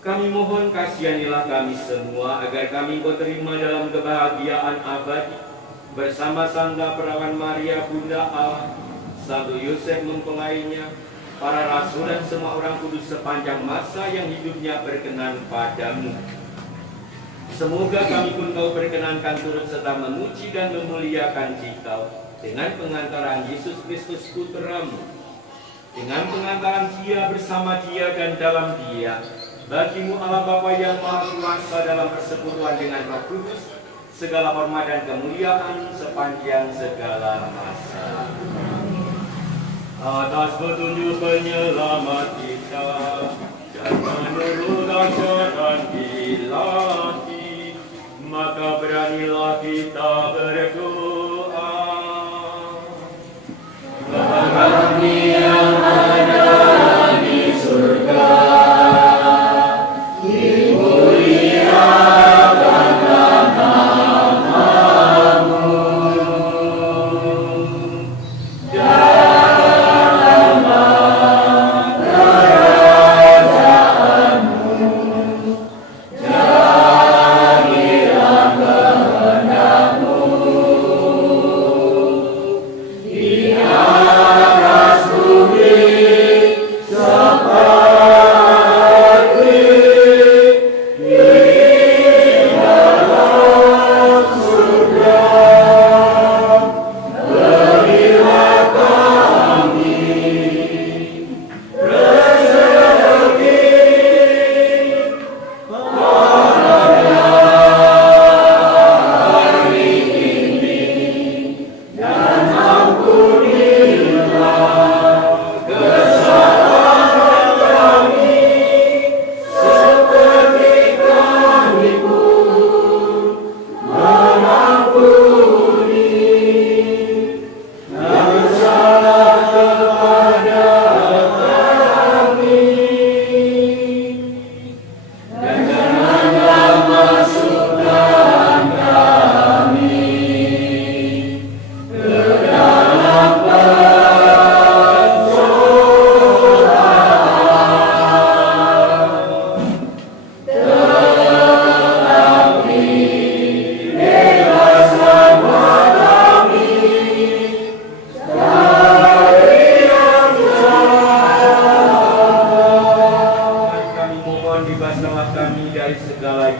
Kami mohon kasihanilah kami semua, agar kami Kau terima dalam kebahagiaan abadi bersama Santa Perawan Maria Bunda Allah, Santo Yosef mempelainya, para rasul dan semua orang kudus sepanjang masa yang hidupnya berkenan padamu. Semoga kami pun Kau berkenankan turut serta memuji dan memuliakan Dikau dengan pengantaran Yesus Kristus Putra-Mu, dengan pengantaran Dia bersama Dia dan dalam Dia. Bagimu Allah Bapa yang Maha Kuasa dalam persekutuan dengan Roh Kudus, segala hormat dan kemuliaan sepanjang segala masa. Atas petunjuk penyelamat kita dan menurut ajaran ilahi, maka beranilah kita berdoa. Bapa kami yang ada di surga,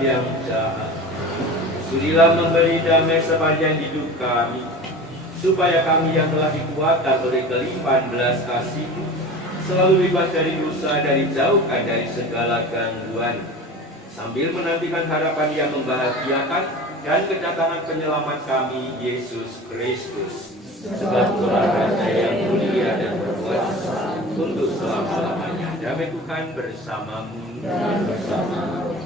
yang jahat. Sudilah memberi damai sepanjang hidup kami, supaya kami yang telah dikuatkan oleh kelimpahan belas kasih-Mu selalu bebas dari dosa dan dijauhkan dari segala gangguan, sambil menantikan harapan yang membahagiakan dan kedatangan penyelamat kami, Yesus Kristus. Sebab Tuhan Raja yang mulia dan berkuasa untuk selama-lamanya. Damai Tuhan bersamamu dan bersamamu.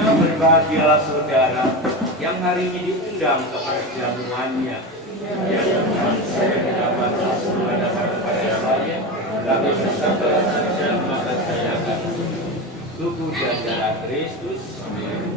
Berbahagialah saudara yang hari ini diundang ke perjamuannya. Ya Tuhan, saya mendapat semua dasar kepada yang lain, kami bersama dan maka saya akan tubuh dan darah Kristus. Amin.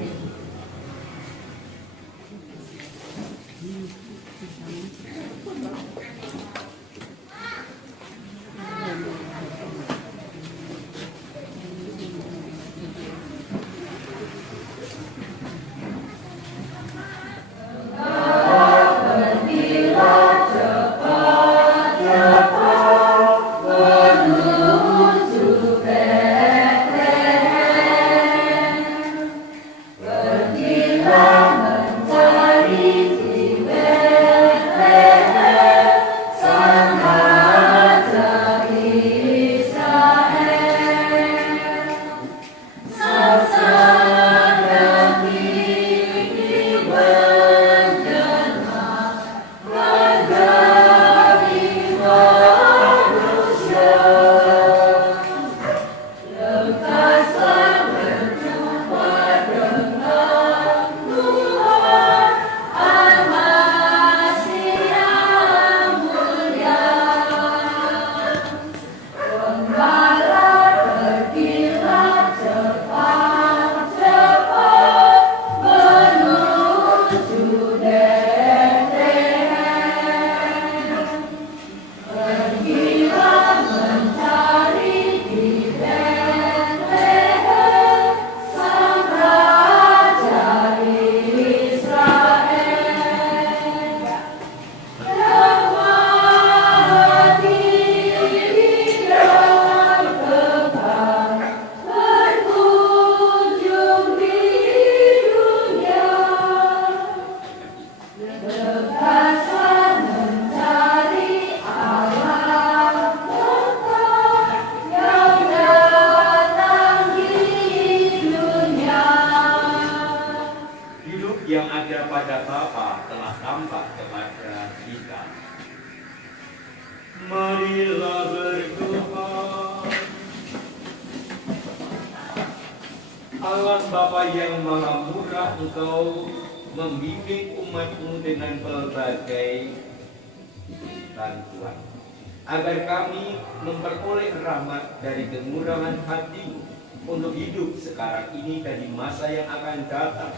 Marilah berdoa. Allah Bapa yang Maha Murah, Engkau membimbing umat-Mu dengan berbagai bantuan, agar kami memperoleh rahmat dari kemurahan hati-Mu untuk hidup sekarang ini dan di masa yang akan datang.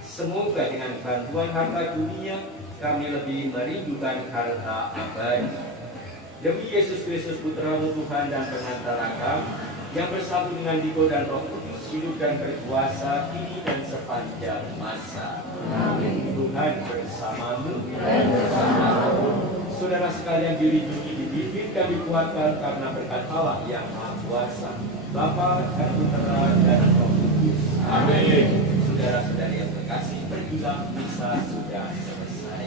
Semoga dengan bantuan harta dunia kami lebih merindukan harta abadi. Demi Yesus Kristus Putra-Mu Tuhan dan pengantara kami, yang bersatu dengan Digo dan Roh Kudus, hidup dan berkuasa kini dan sepanjang masa. Amin. Tuhan bersamamu. Saudara sekalian, dilindungi, dibimbing dan dikuatkan karena berkat Allah yang Maha Kuasa, Bapa dan Putra dan Roh Kudus. Amin. Saudara-saudari yang terkasih, pergilah, misa sudah selesai.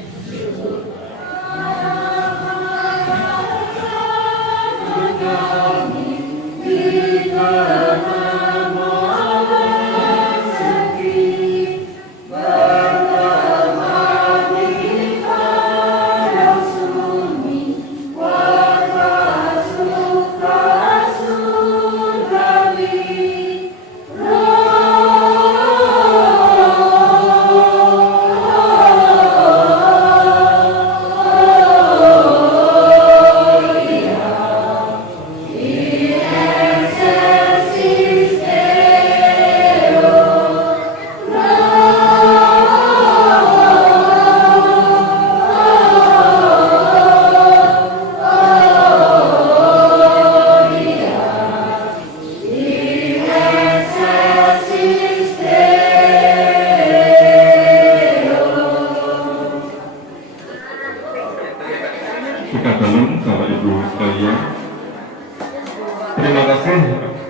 Terima kasih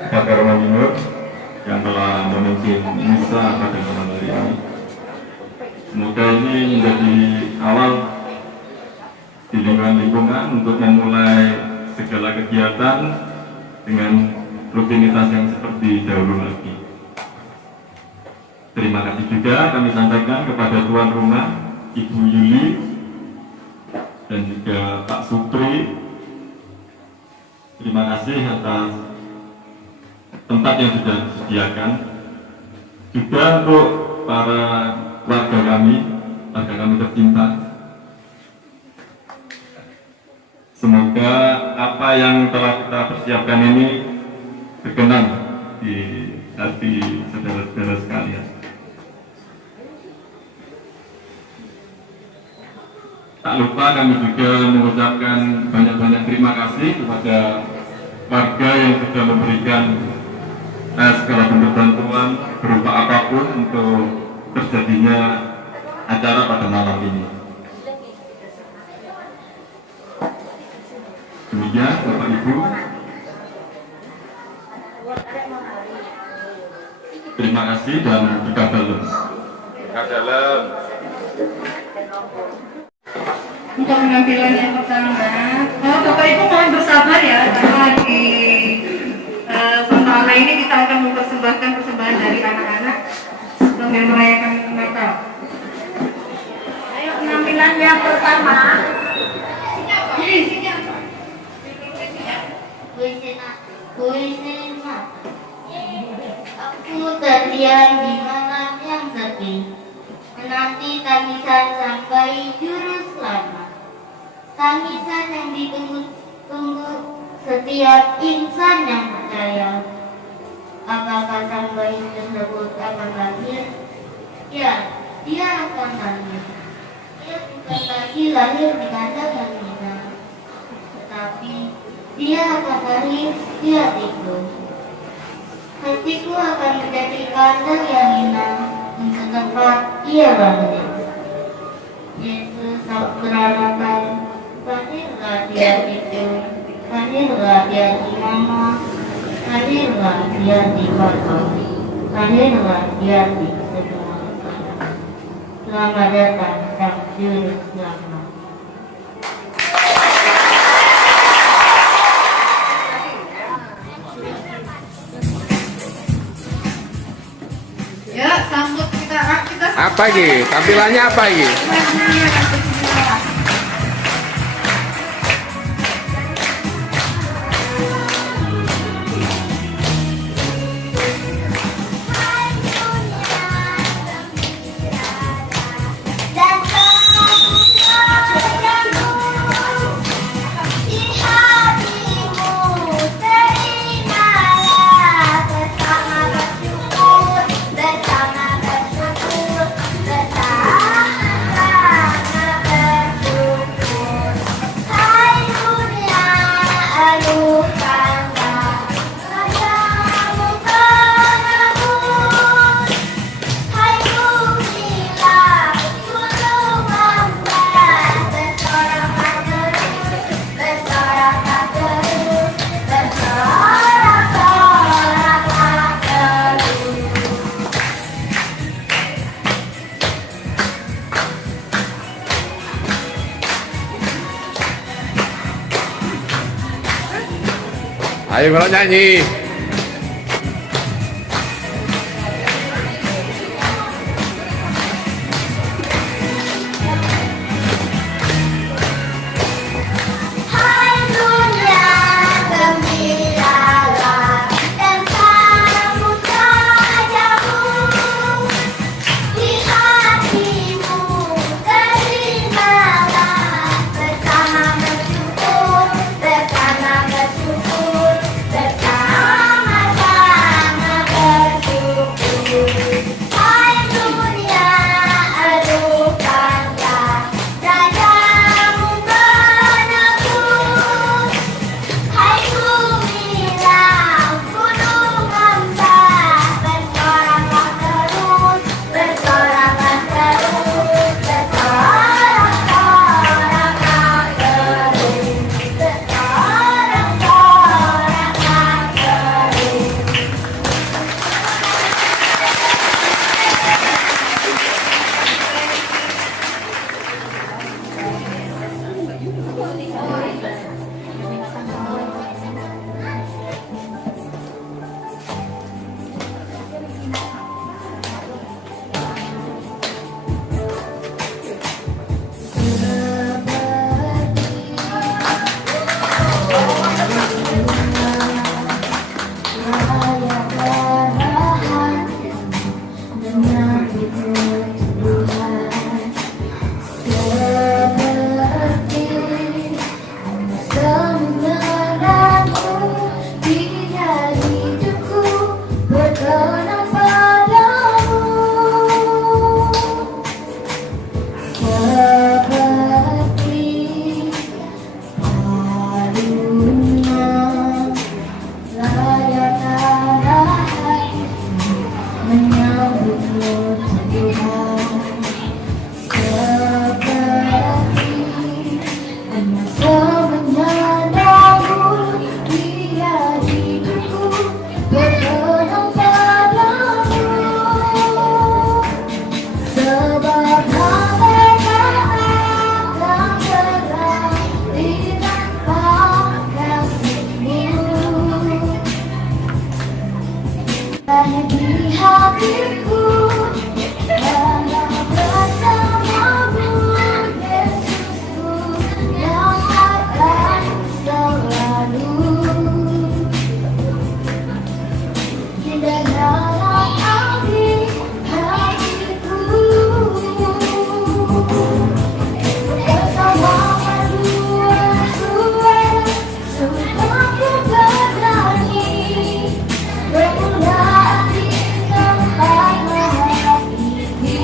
Pak Romo Minur yang telah memimpin misa pada malam hari ini. Semoga ini menjadi awal di lingkungan untuk memulai segala kegiatan dengan rutinitas yang seperti dahulu lagi. Terima kasih juga kami sampaikan kepada tuan rumah Ibu Yuli dan juga Pak Supri. Terima kasih atas tempat yang sudah disediakan. Juga untuk para warga kami tercinta. Semoga apa yang telah kita persiapkan ini berkenan di hati saudara-saudara sekalian. Tak lupa kami juga mengucapkan banyak-banyak terima kasih kepada warga yang sudah memberikan segala bentuk bantuan berupa apapun untuk terjadinya acara pada malam ini. Demikian Bapak Ibu. Terima kasih dan juga dalam. Untuk penampilan yang pertama, Bapak Ibu mohon bersabar ya, karena di sembahana ini kita akan mempersembahkan persembahan dari anak-anak sambil merayakan Natal. Ayo penampilan yang pertama. Aku terdiam di malam yang sepi, menanti tangisan sampai juru selamat. Tangisan yang ditunggu-tunggu setiap insan yang percaya. Apakah sang bayi tersebut akan lahir? Ya, dia akan lahir. Dia bukan lagi lahir di kandang yang indah, tetapi dia akan lahir di hatiku. Hatiku akan menjadi kandang yang indah untuk tempat ia lahir. Yesus sang peranatan, hadirlah di hatiku, hadirlah di hati mama, hadirlah di hati papa, hadirlah di hati semua orang. Selamat datang sang juru selamat. Ya, sambut kita Apa ini? Tampilannya apa ini? Bersama bersyukur, bersama Ayo kalau nyanyi. Hai dunia gembiralah dan samudra jauh di hatimu terimalah bersama bersyukur bersama bersyukur. Hai dunia adukanlah rajamu menebus. Hai gumilang gunung lembah bersoraklah terus bersoraklah terus bersorak-soraklah terus bersorak-soraklah terus. Di hatiku hanya bersamamu Yesusku yang akan selalu di dalam hatiku bersama dua suara semakin bernyanyi bermulaan di tempat hati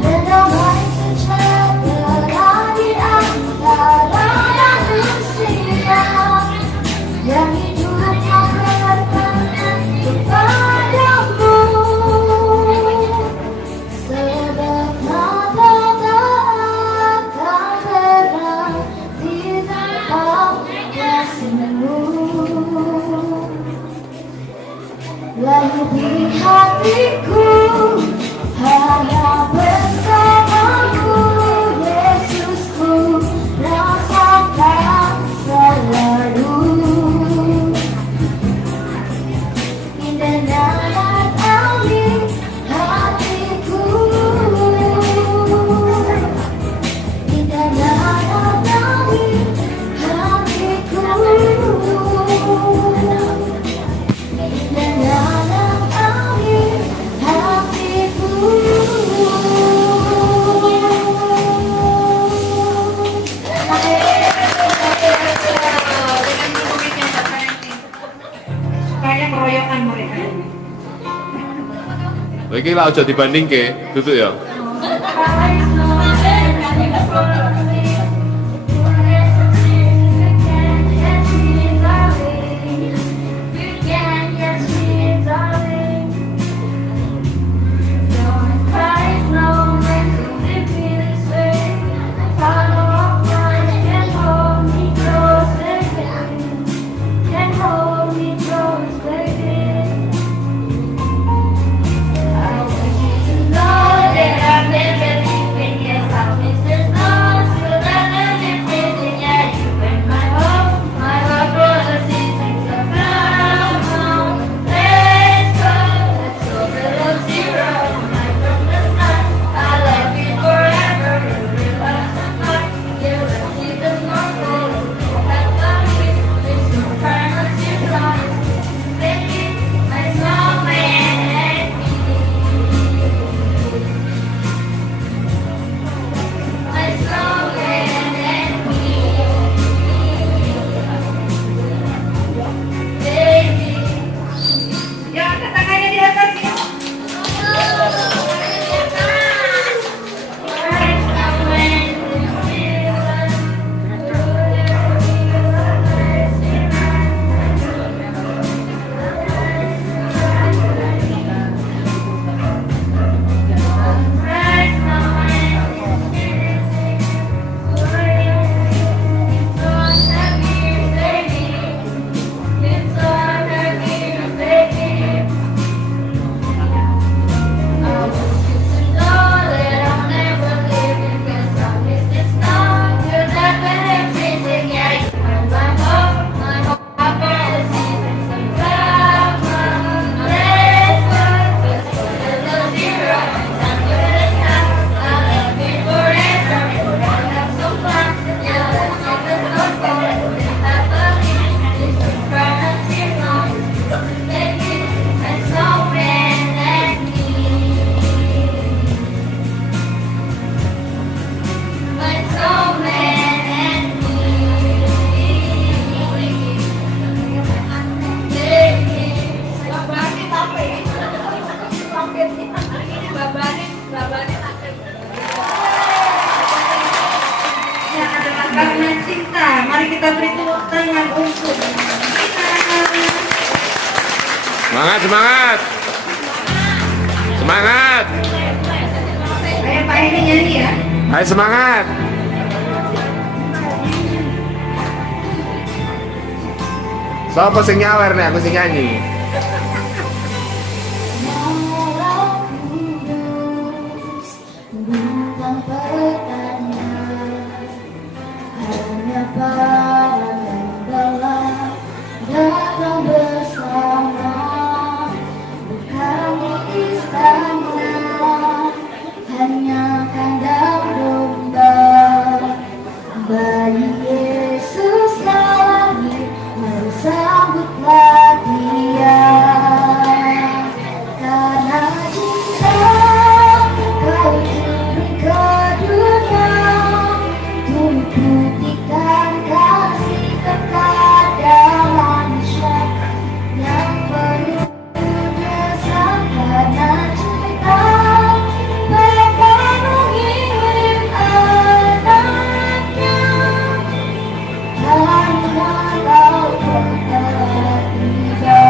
dan damai sejahtera di antara manusia yang hidupnya berkenan kepadamu sebab mata tak akan pernah di tempat kasihmu. Lalu di hatiku hanya bersamamu Yesusku rasakan selalu indahnya alami hatiku indahnya alami hatiku indahnya alami hatiku. Supaya keroyokan mereka. Iki lah aja dibandingke, duduk ya. I want you to know that I've never Semangat, semangat. Semangat. Ayo Pak ini nyanyi ya. Ayo semangat. Siapa sing nyawer nih, aku sing nyanyi. Bukan pertanyaan, hanya para pembalap datang bersama, bukan di istana, hanya kandang domba. Bayi Yesus lahir, mari sambutlah Dia. Karena cinta Kau turun ke dunia, turut buktikan kasih kepada manusia yang penuh dosa. Karena cinta Bapa mengirim anaknya, karena Kau telah tiba.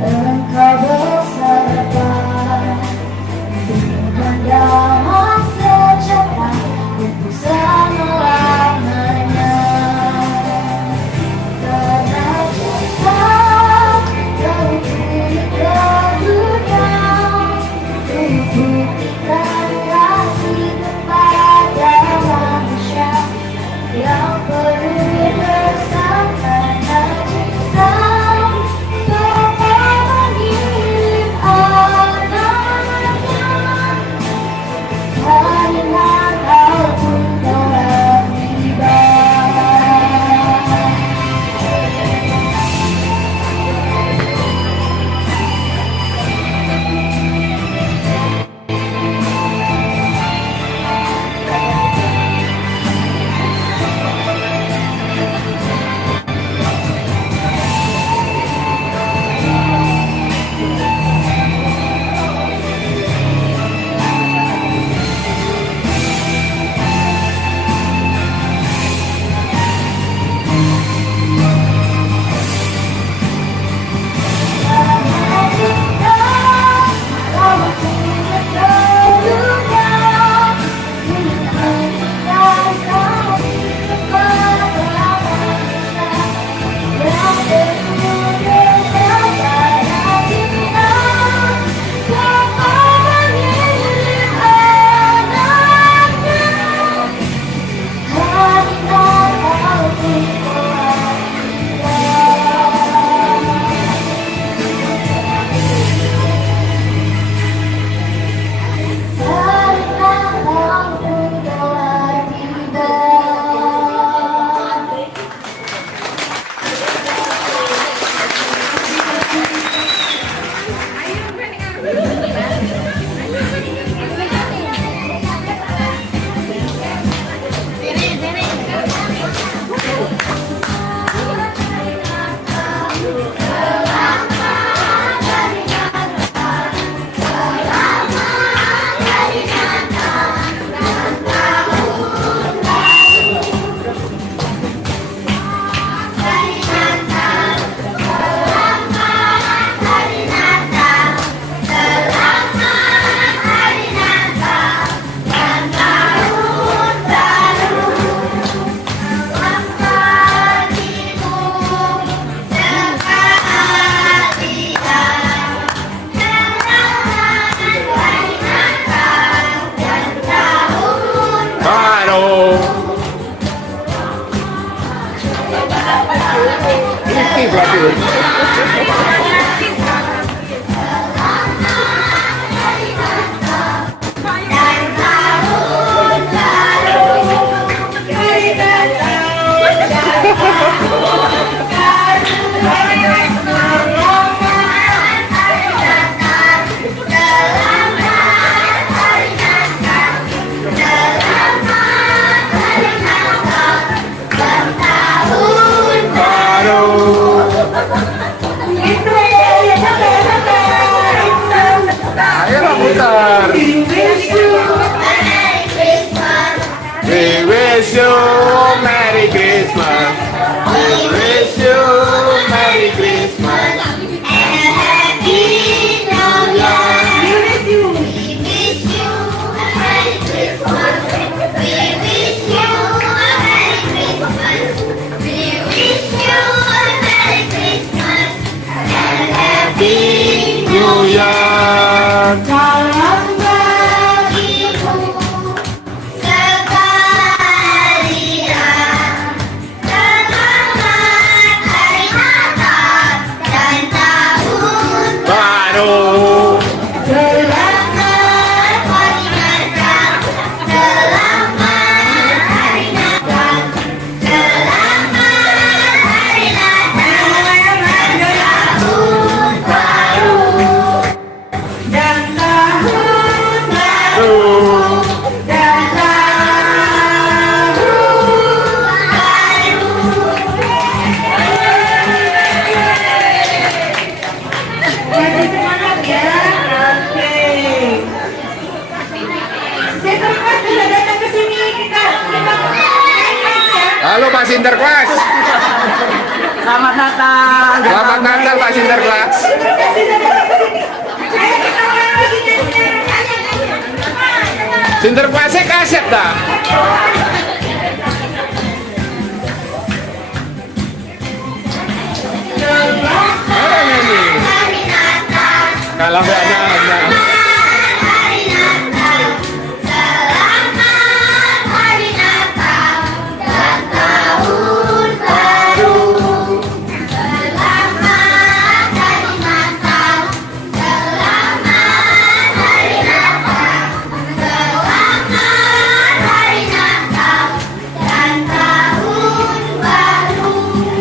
Engkau beserta dengan damai sejahtera untuk selama-lamanya. Karena cinta Kau turun ke dunia, turut buktikan kasih kepada manusia yang penuh dosa. Karena cinta Bapa mengirim anaknya, karena Kau pun telah tiba. Hari Natal Ayo putar. We wish you Merry Christmas. We wish you Merry Christmas. And Happy New Year. We wish you a Merry Christmas. We wish you a Merry Christmas. We wish you a Merry Christmas and Happy New Year. Salam bagimu sekalian. Selamat Hari Natal dan Tahun Baru. Selamat Hari Natal. Selamat Hari Natal. Selamat Hari Natal dan Tahun Baru. Dan Tahun Baru. Masih semangat ya. Oke. Sinterklas sudah datang ke sini. Kita Halo Pak Sinterklas. Selamat Natal. Selamat Natal Pak Sinterklas. Sinterklasnya kaset dah. Mana ini? Kalau nggak ada. Hari Natal. Selamat Hari Natal dan Tahun Baru. Selamat Hari Natal. Selamat Hari Natal. Selamat Hari Natal dan Tahun Baru.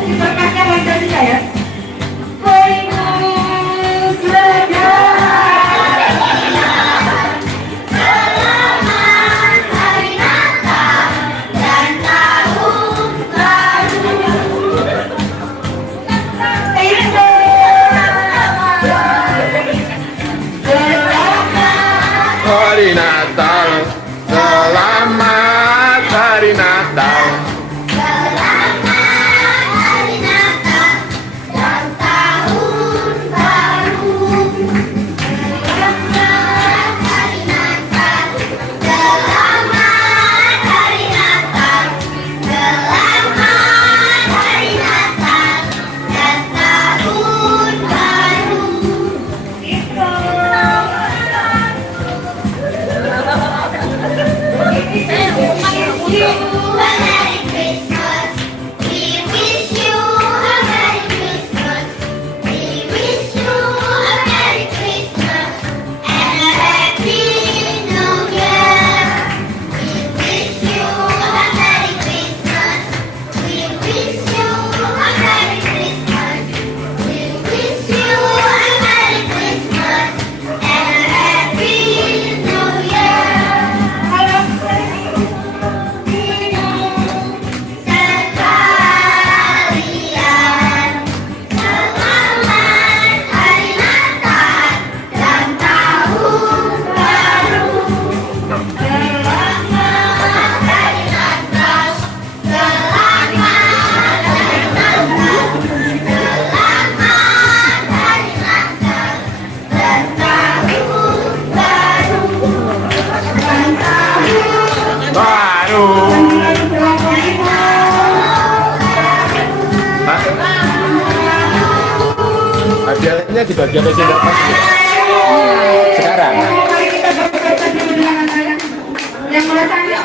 Diperkasih wajah saya. Hari Natal. Selamat Hari Natal. Selamat Hari Natal dan Tahun Baru. Selamat Hari Natal. Selamat Hari Natal. Selamat Hari Natal dan Tahun Baru. Merry Christmas. We wish you a Merry Christmas. We wish you a Merry Christmas and a Happy New Year. We wish you a Merry Christmas. We wish you a Merry Christmas. We wish you a Merry Christmas and a Happy New Year. Sekalian, selamat Hari Natal dan Tahun Baru. Selamat Hari Natal. Selamat Hari Natal. Selamat Hari Natal dan Tahun Baru. Dan Tahun Baru. Hadiahnya di bagian Sinterklas. Sekarang. yang merasa ayo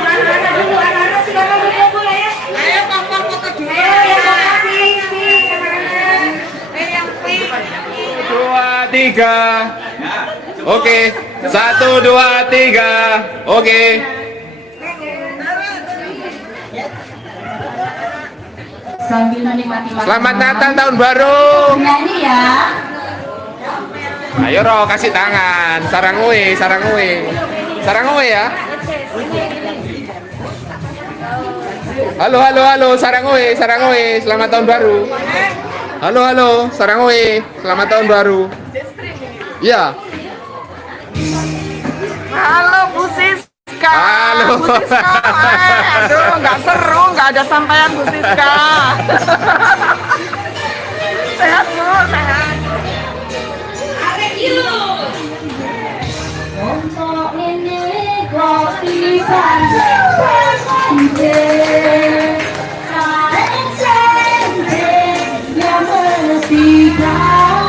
anak-anak dulu, anak-anak silakan berkumpul ya. Ayo kompor foto dulu. Ayo yang warna pink, anak-anak. Yang pink. 2, 3. Oke. 1, 2, 3. Oke. sambil menikmati makanan. Selamat Natal tahun baru. Nyanyi ya. Ayo Ro, kasih tangan. Sarang uwe, sarang uwe. Sarang uwe ya. Halo, halo, halo, sarang uwe, sarang uwe. Selamat tahun baru. Halo, halo, sarang uwe. Selamat tahun baru. Iya. Halo Bu Siska. Halo. Bu Siska. Aduh, nggak seru, nggak ada sampaian Bu Siska. Sehat Bu, sehat. Untuk ini kopi panjang yang mestikan.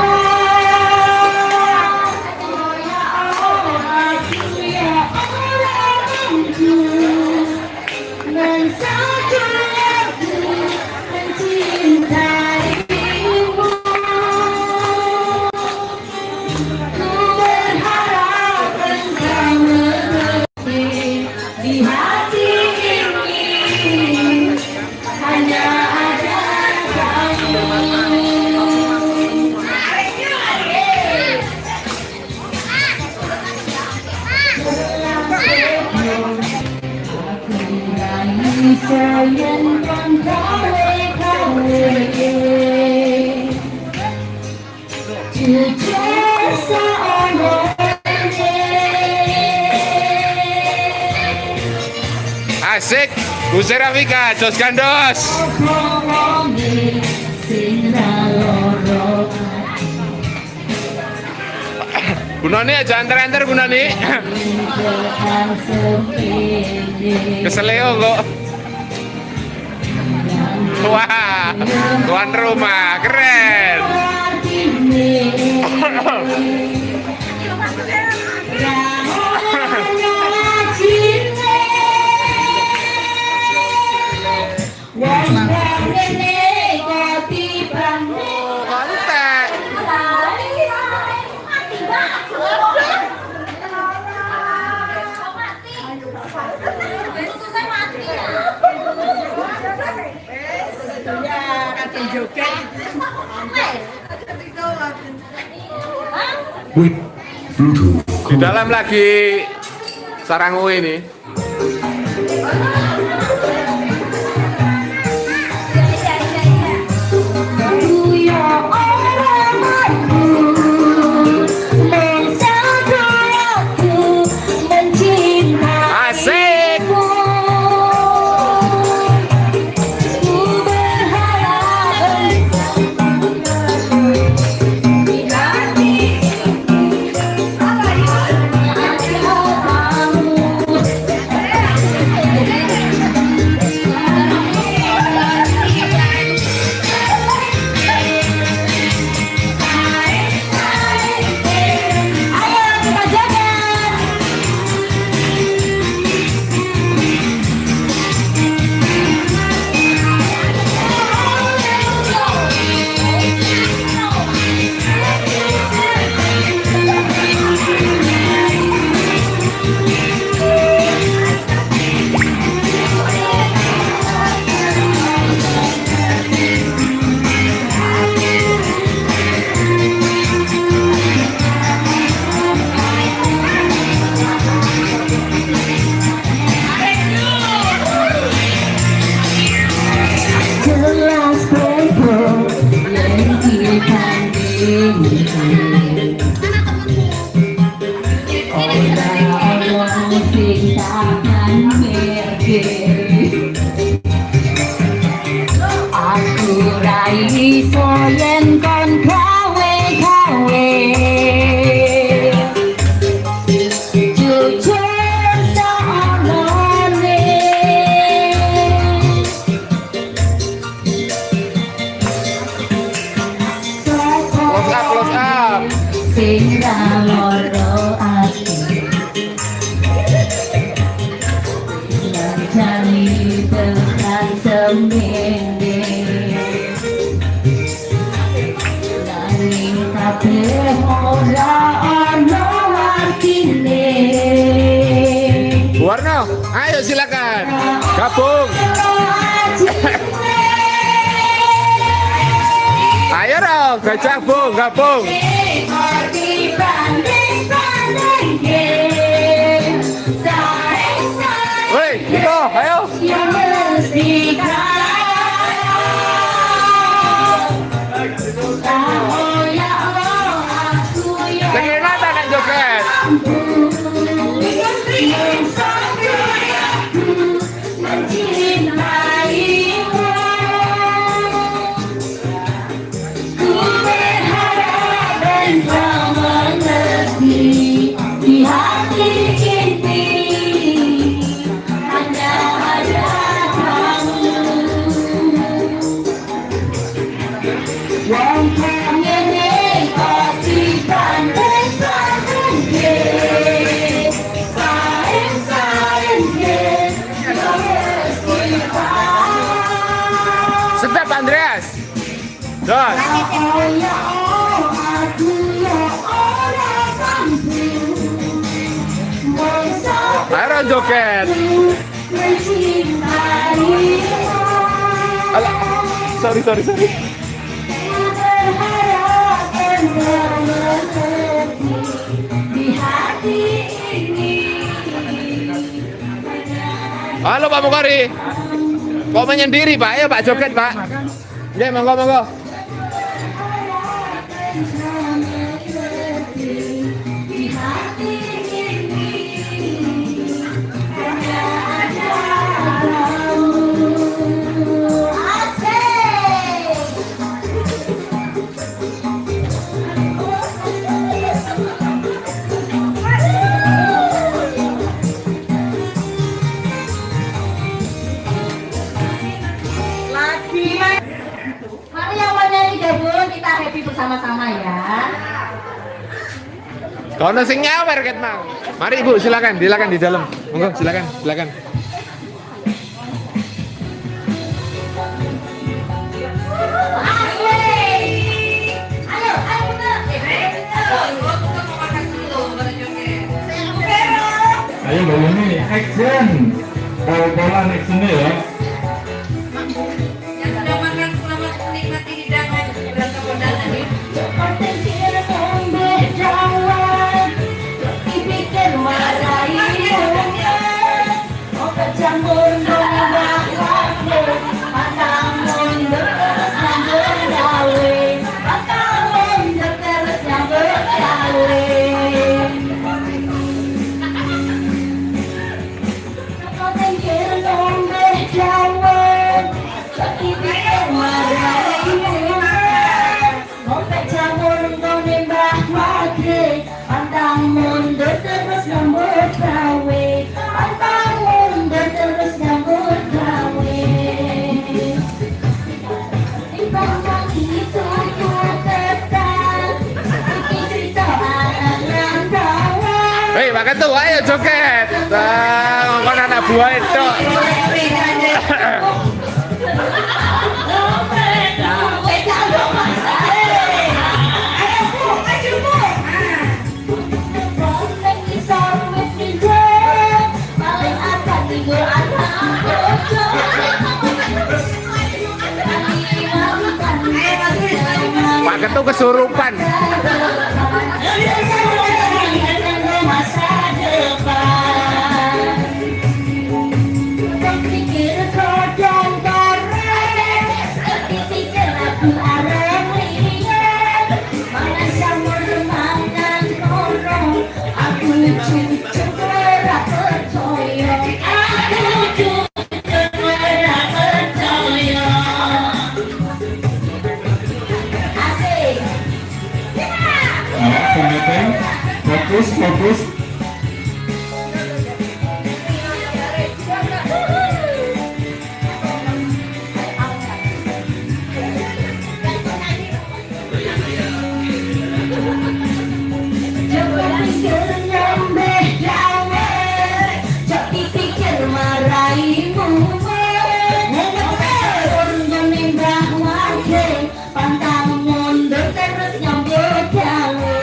Di hati ini hanya ada kamu. Aku berani sayangkan kawe-kawe, jujur seorang. Asik, Bu Serafika, Jos Gandos. Bu Noni aja antar-antar Bu Noni. Keseleo kok. Wah, tuan rumah, keren. Di dalam lagi sarang uwe ini. Asik. Aku rai soyen kon kawe-kawe, jujur seorane. Close up. Sing ra loro ati, cari tekan semene, nanging kabeh ora ana artine. Warno, ayo silakan gabung. Ayo dong, gabung, gabung. Woi, itu, ayo. Lagi nata kan joget. Di hati ini hanya ada kamu yang pengen kasih pandai-pandai sayang-sayang Sedap Andreas. Dos. Ayo joget. Alah, sorry. Halo Pak Mukari. Kok menyendiri Pak? Ayo Pak joget Pak. Ya monggo. Mari yang mau nyanyi gabung kita happy bersama-sama ya. Kono sing nyawer ket Mang. Mari Ibu silakan di dalam. Monggo silakan. Ayo Mbak Yuni, action. Bola actionnya ya. Hei, Pak Ketua, ayo joget. Ngomong anak buah itu. Pak Ketua kesurupan. Fokus. Pantang mundur terus nyambut gawe.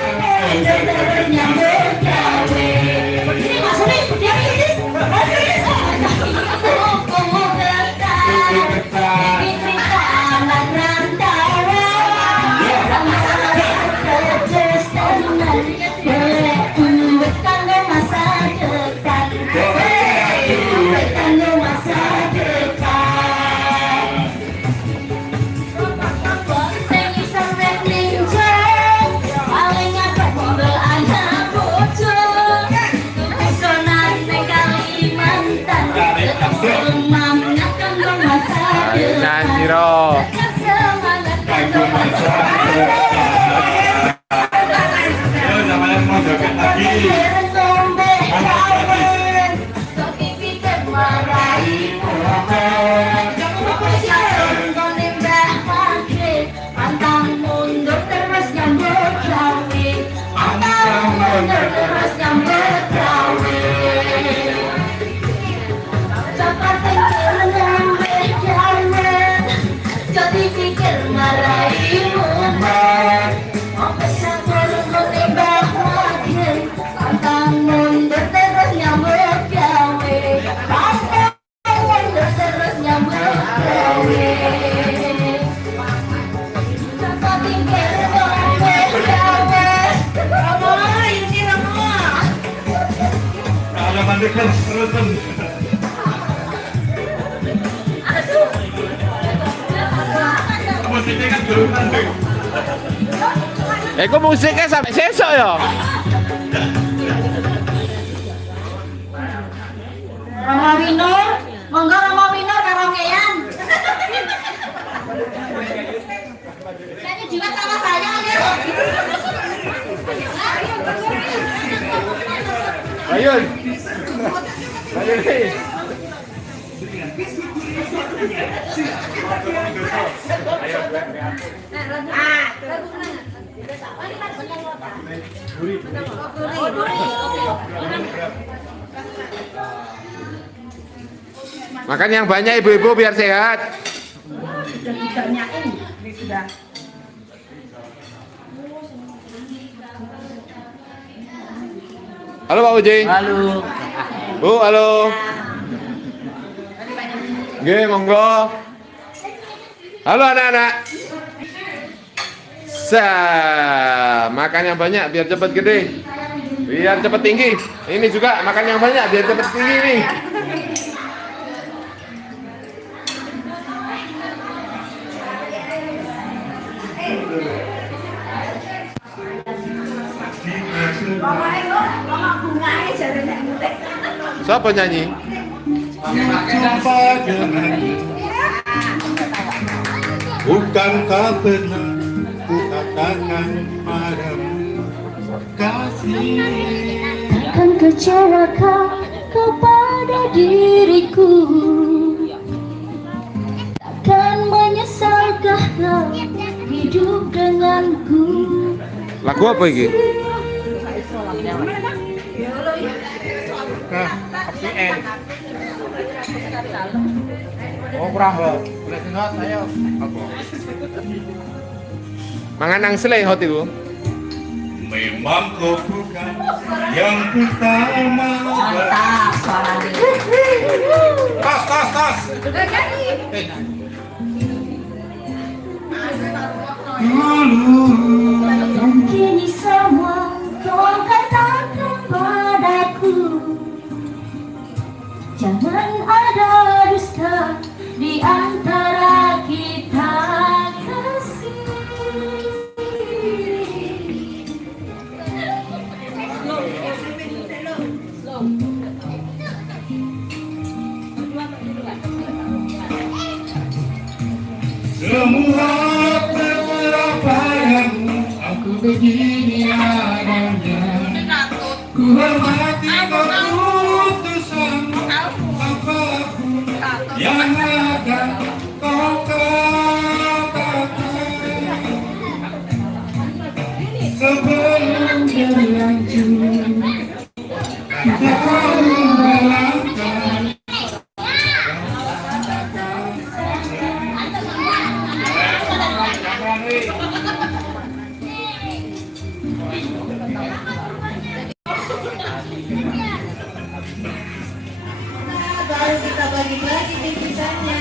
piro? Ayo namanya mau joget lagi. Pantang mundur terus nyambut gawe. Pantang mundur terus nyambut gawe. Cepat pikir nyambut gawe. Jadi pikir maraimu. Mau pesan terus nembak lagi. Pantang mundur terus nyambut gawe. Pantang mundur terus nyambut gawe. Kalau mandek terus. Musiknya kan dulu mandek. Kok musiknya sampai sesok ya? Rama Winur, monggo Rama Winur karaokean. Nyanyi duet sama saya kan ya. Ayun. Ayun. Makan yang banyak ibu-ibu biar sehat. Sudah dibanyakin, ini sudah. Halo Pak Uji. Halo. Bu, halo. Nggih, monggo. Halo anak-anak. Makan yang banyak biar cepat gede. Biar cepat tinggi. Ini juga makan yang banyak biar cepat tinggi nih. Siapa nyanyi? Jumpa denganmu. Bukankah pernah ku katakan padamu kasih? Takkan kecewakan kepada diriku. Takkan menyesalkah kau hidup denganku. Lagu apa ini? Oh kurang loh. Boleh dengar saya. Mangan nang selehot itu. Memang kau bukan yang pertama. Mantap suaranya. Tas. Dulu. Dan kini semua kau katakan padaku. Jangan ada dusta di antara kita kasih. Semua terserah padamu. Aku begini adanya. Ku hormati keputusanmu. Apapun yang akan kau katakan. Sebelum berlanjut, baru melangkah. Baru kita bagi lagi bingkisannya.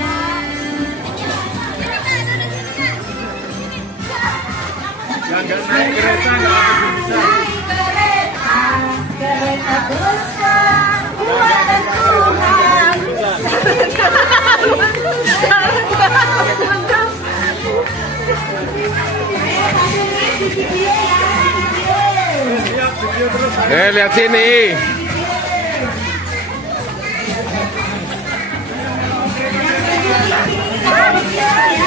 Jangan naik kereta nggak bisa. Kereta besar buatan Tuhan. Lihat sini. Ya.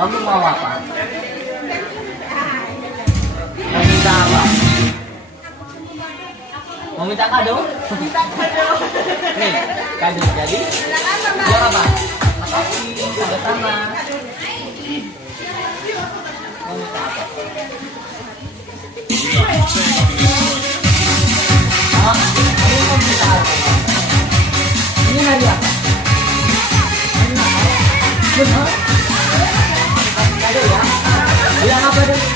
Kamu mau apa? Mau minta apa? Mau minta kado? Minta kado. Nih, kado jadi. Buat apa? Makasih, sama-sama. Mau minta apa? Oh, kamu mau minta apa? Ini hadiah apa? Benar? Kado ya? Bilang apa dulu?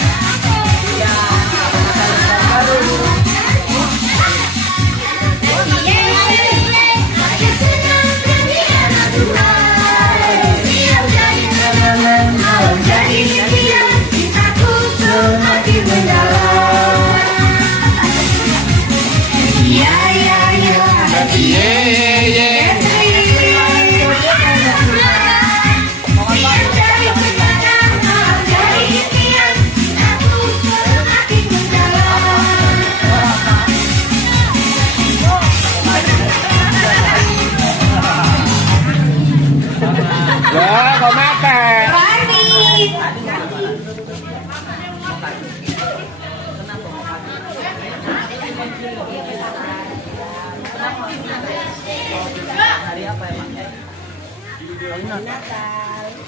Ya, baru. Wah, kok makan?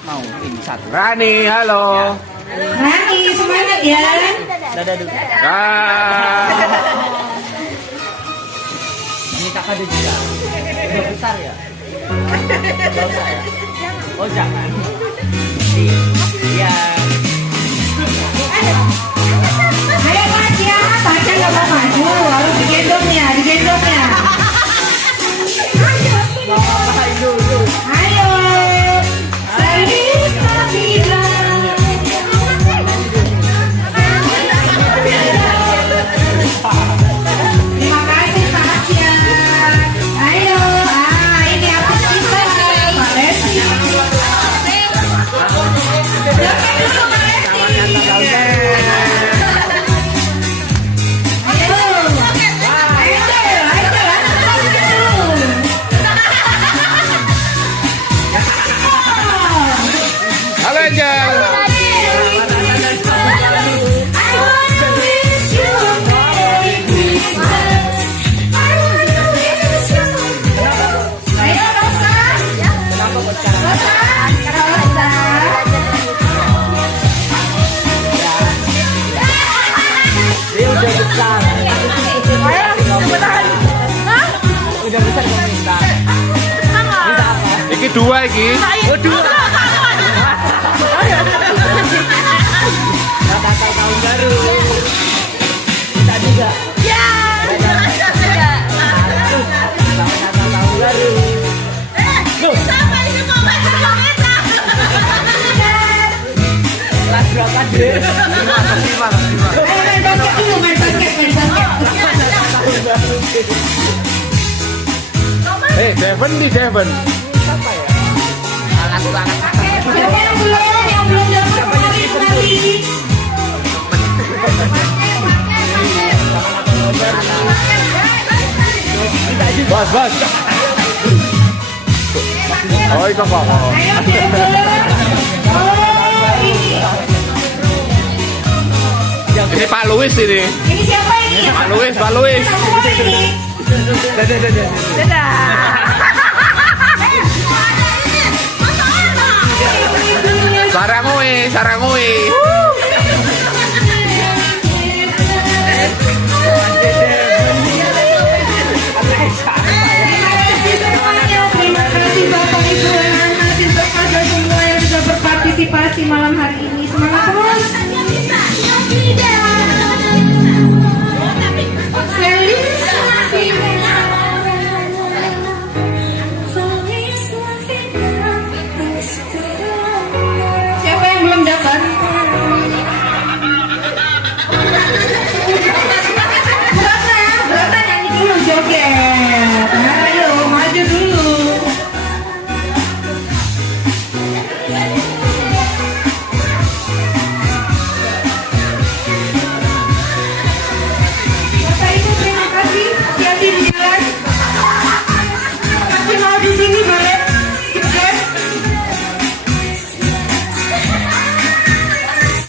Mau pingsan. Rani, halo. Rani, semangat ya. Dadah dulu. Minta kado juga. Udah besar ya? Gak usah ya? Oh jangan. Iya. Ayo Mas ya, baca nggak mau maju, harus digendongnya. Ayo. Terima kasih Pak Asia. Ayo, ini apa sih Pak Lesti? Halo Angel. Dia udah besar. Udah besar kau minta. Minta apa? Iki dua iki. Oh dua. Natal tahun baru. Minta juga. Ya. Selamat Natal tahun baru. Siapa ini mau main minta? Kelas berapa deh? 5. Main basket dulu, main basket. Devon di Devon. Siapa ya? Anak-anak. Siapa yang belum dapat kemarin tadi? Bos. Oh, itu kok. Ayo Devon. Ini Pak Luis ini. Ini siapa ini? Pak Luis. Dadah. Sarang oi.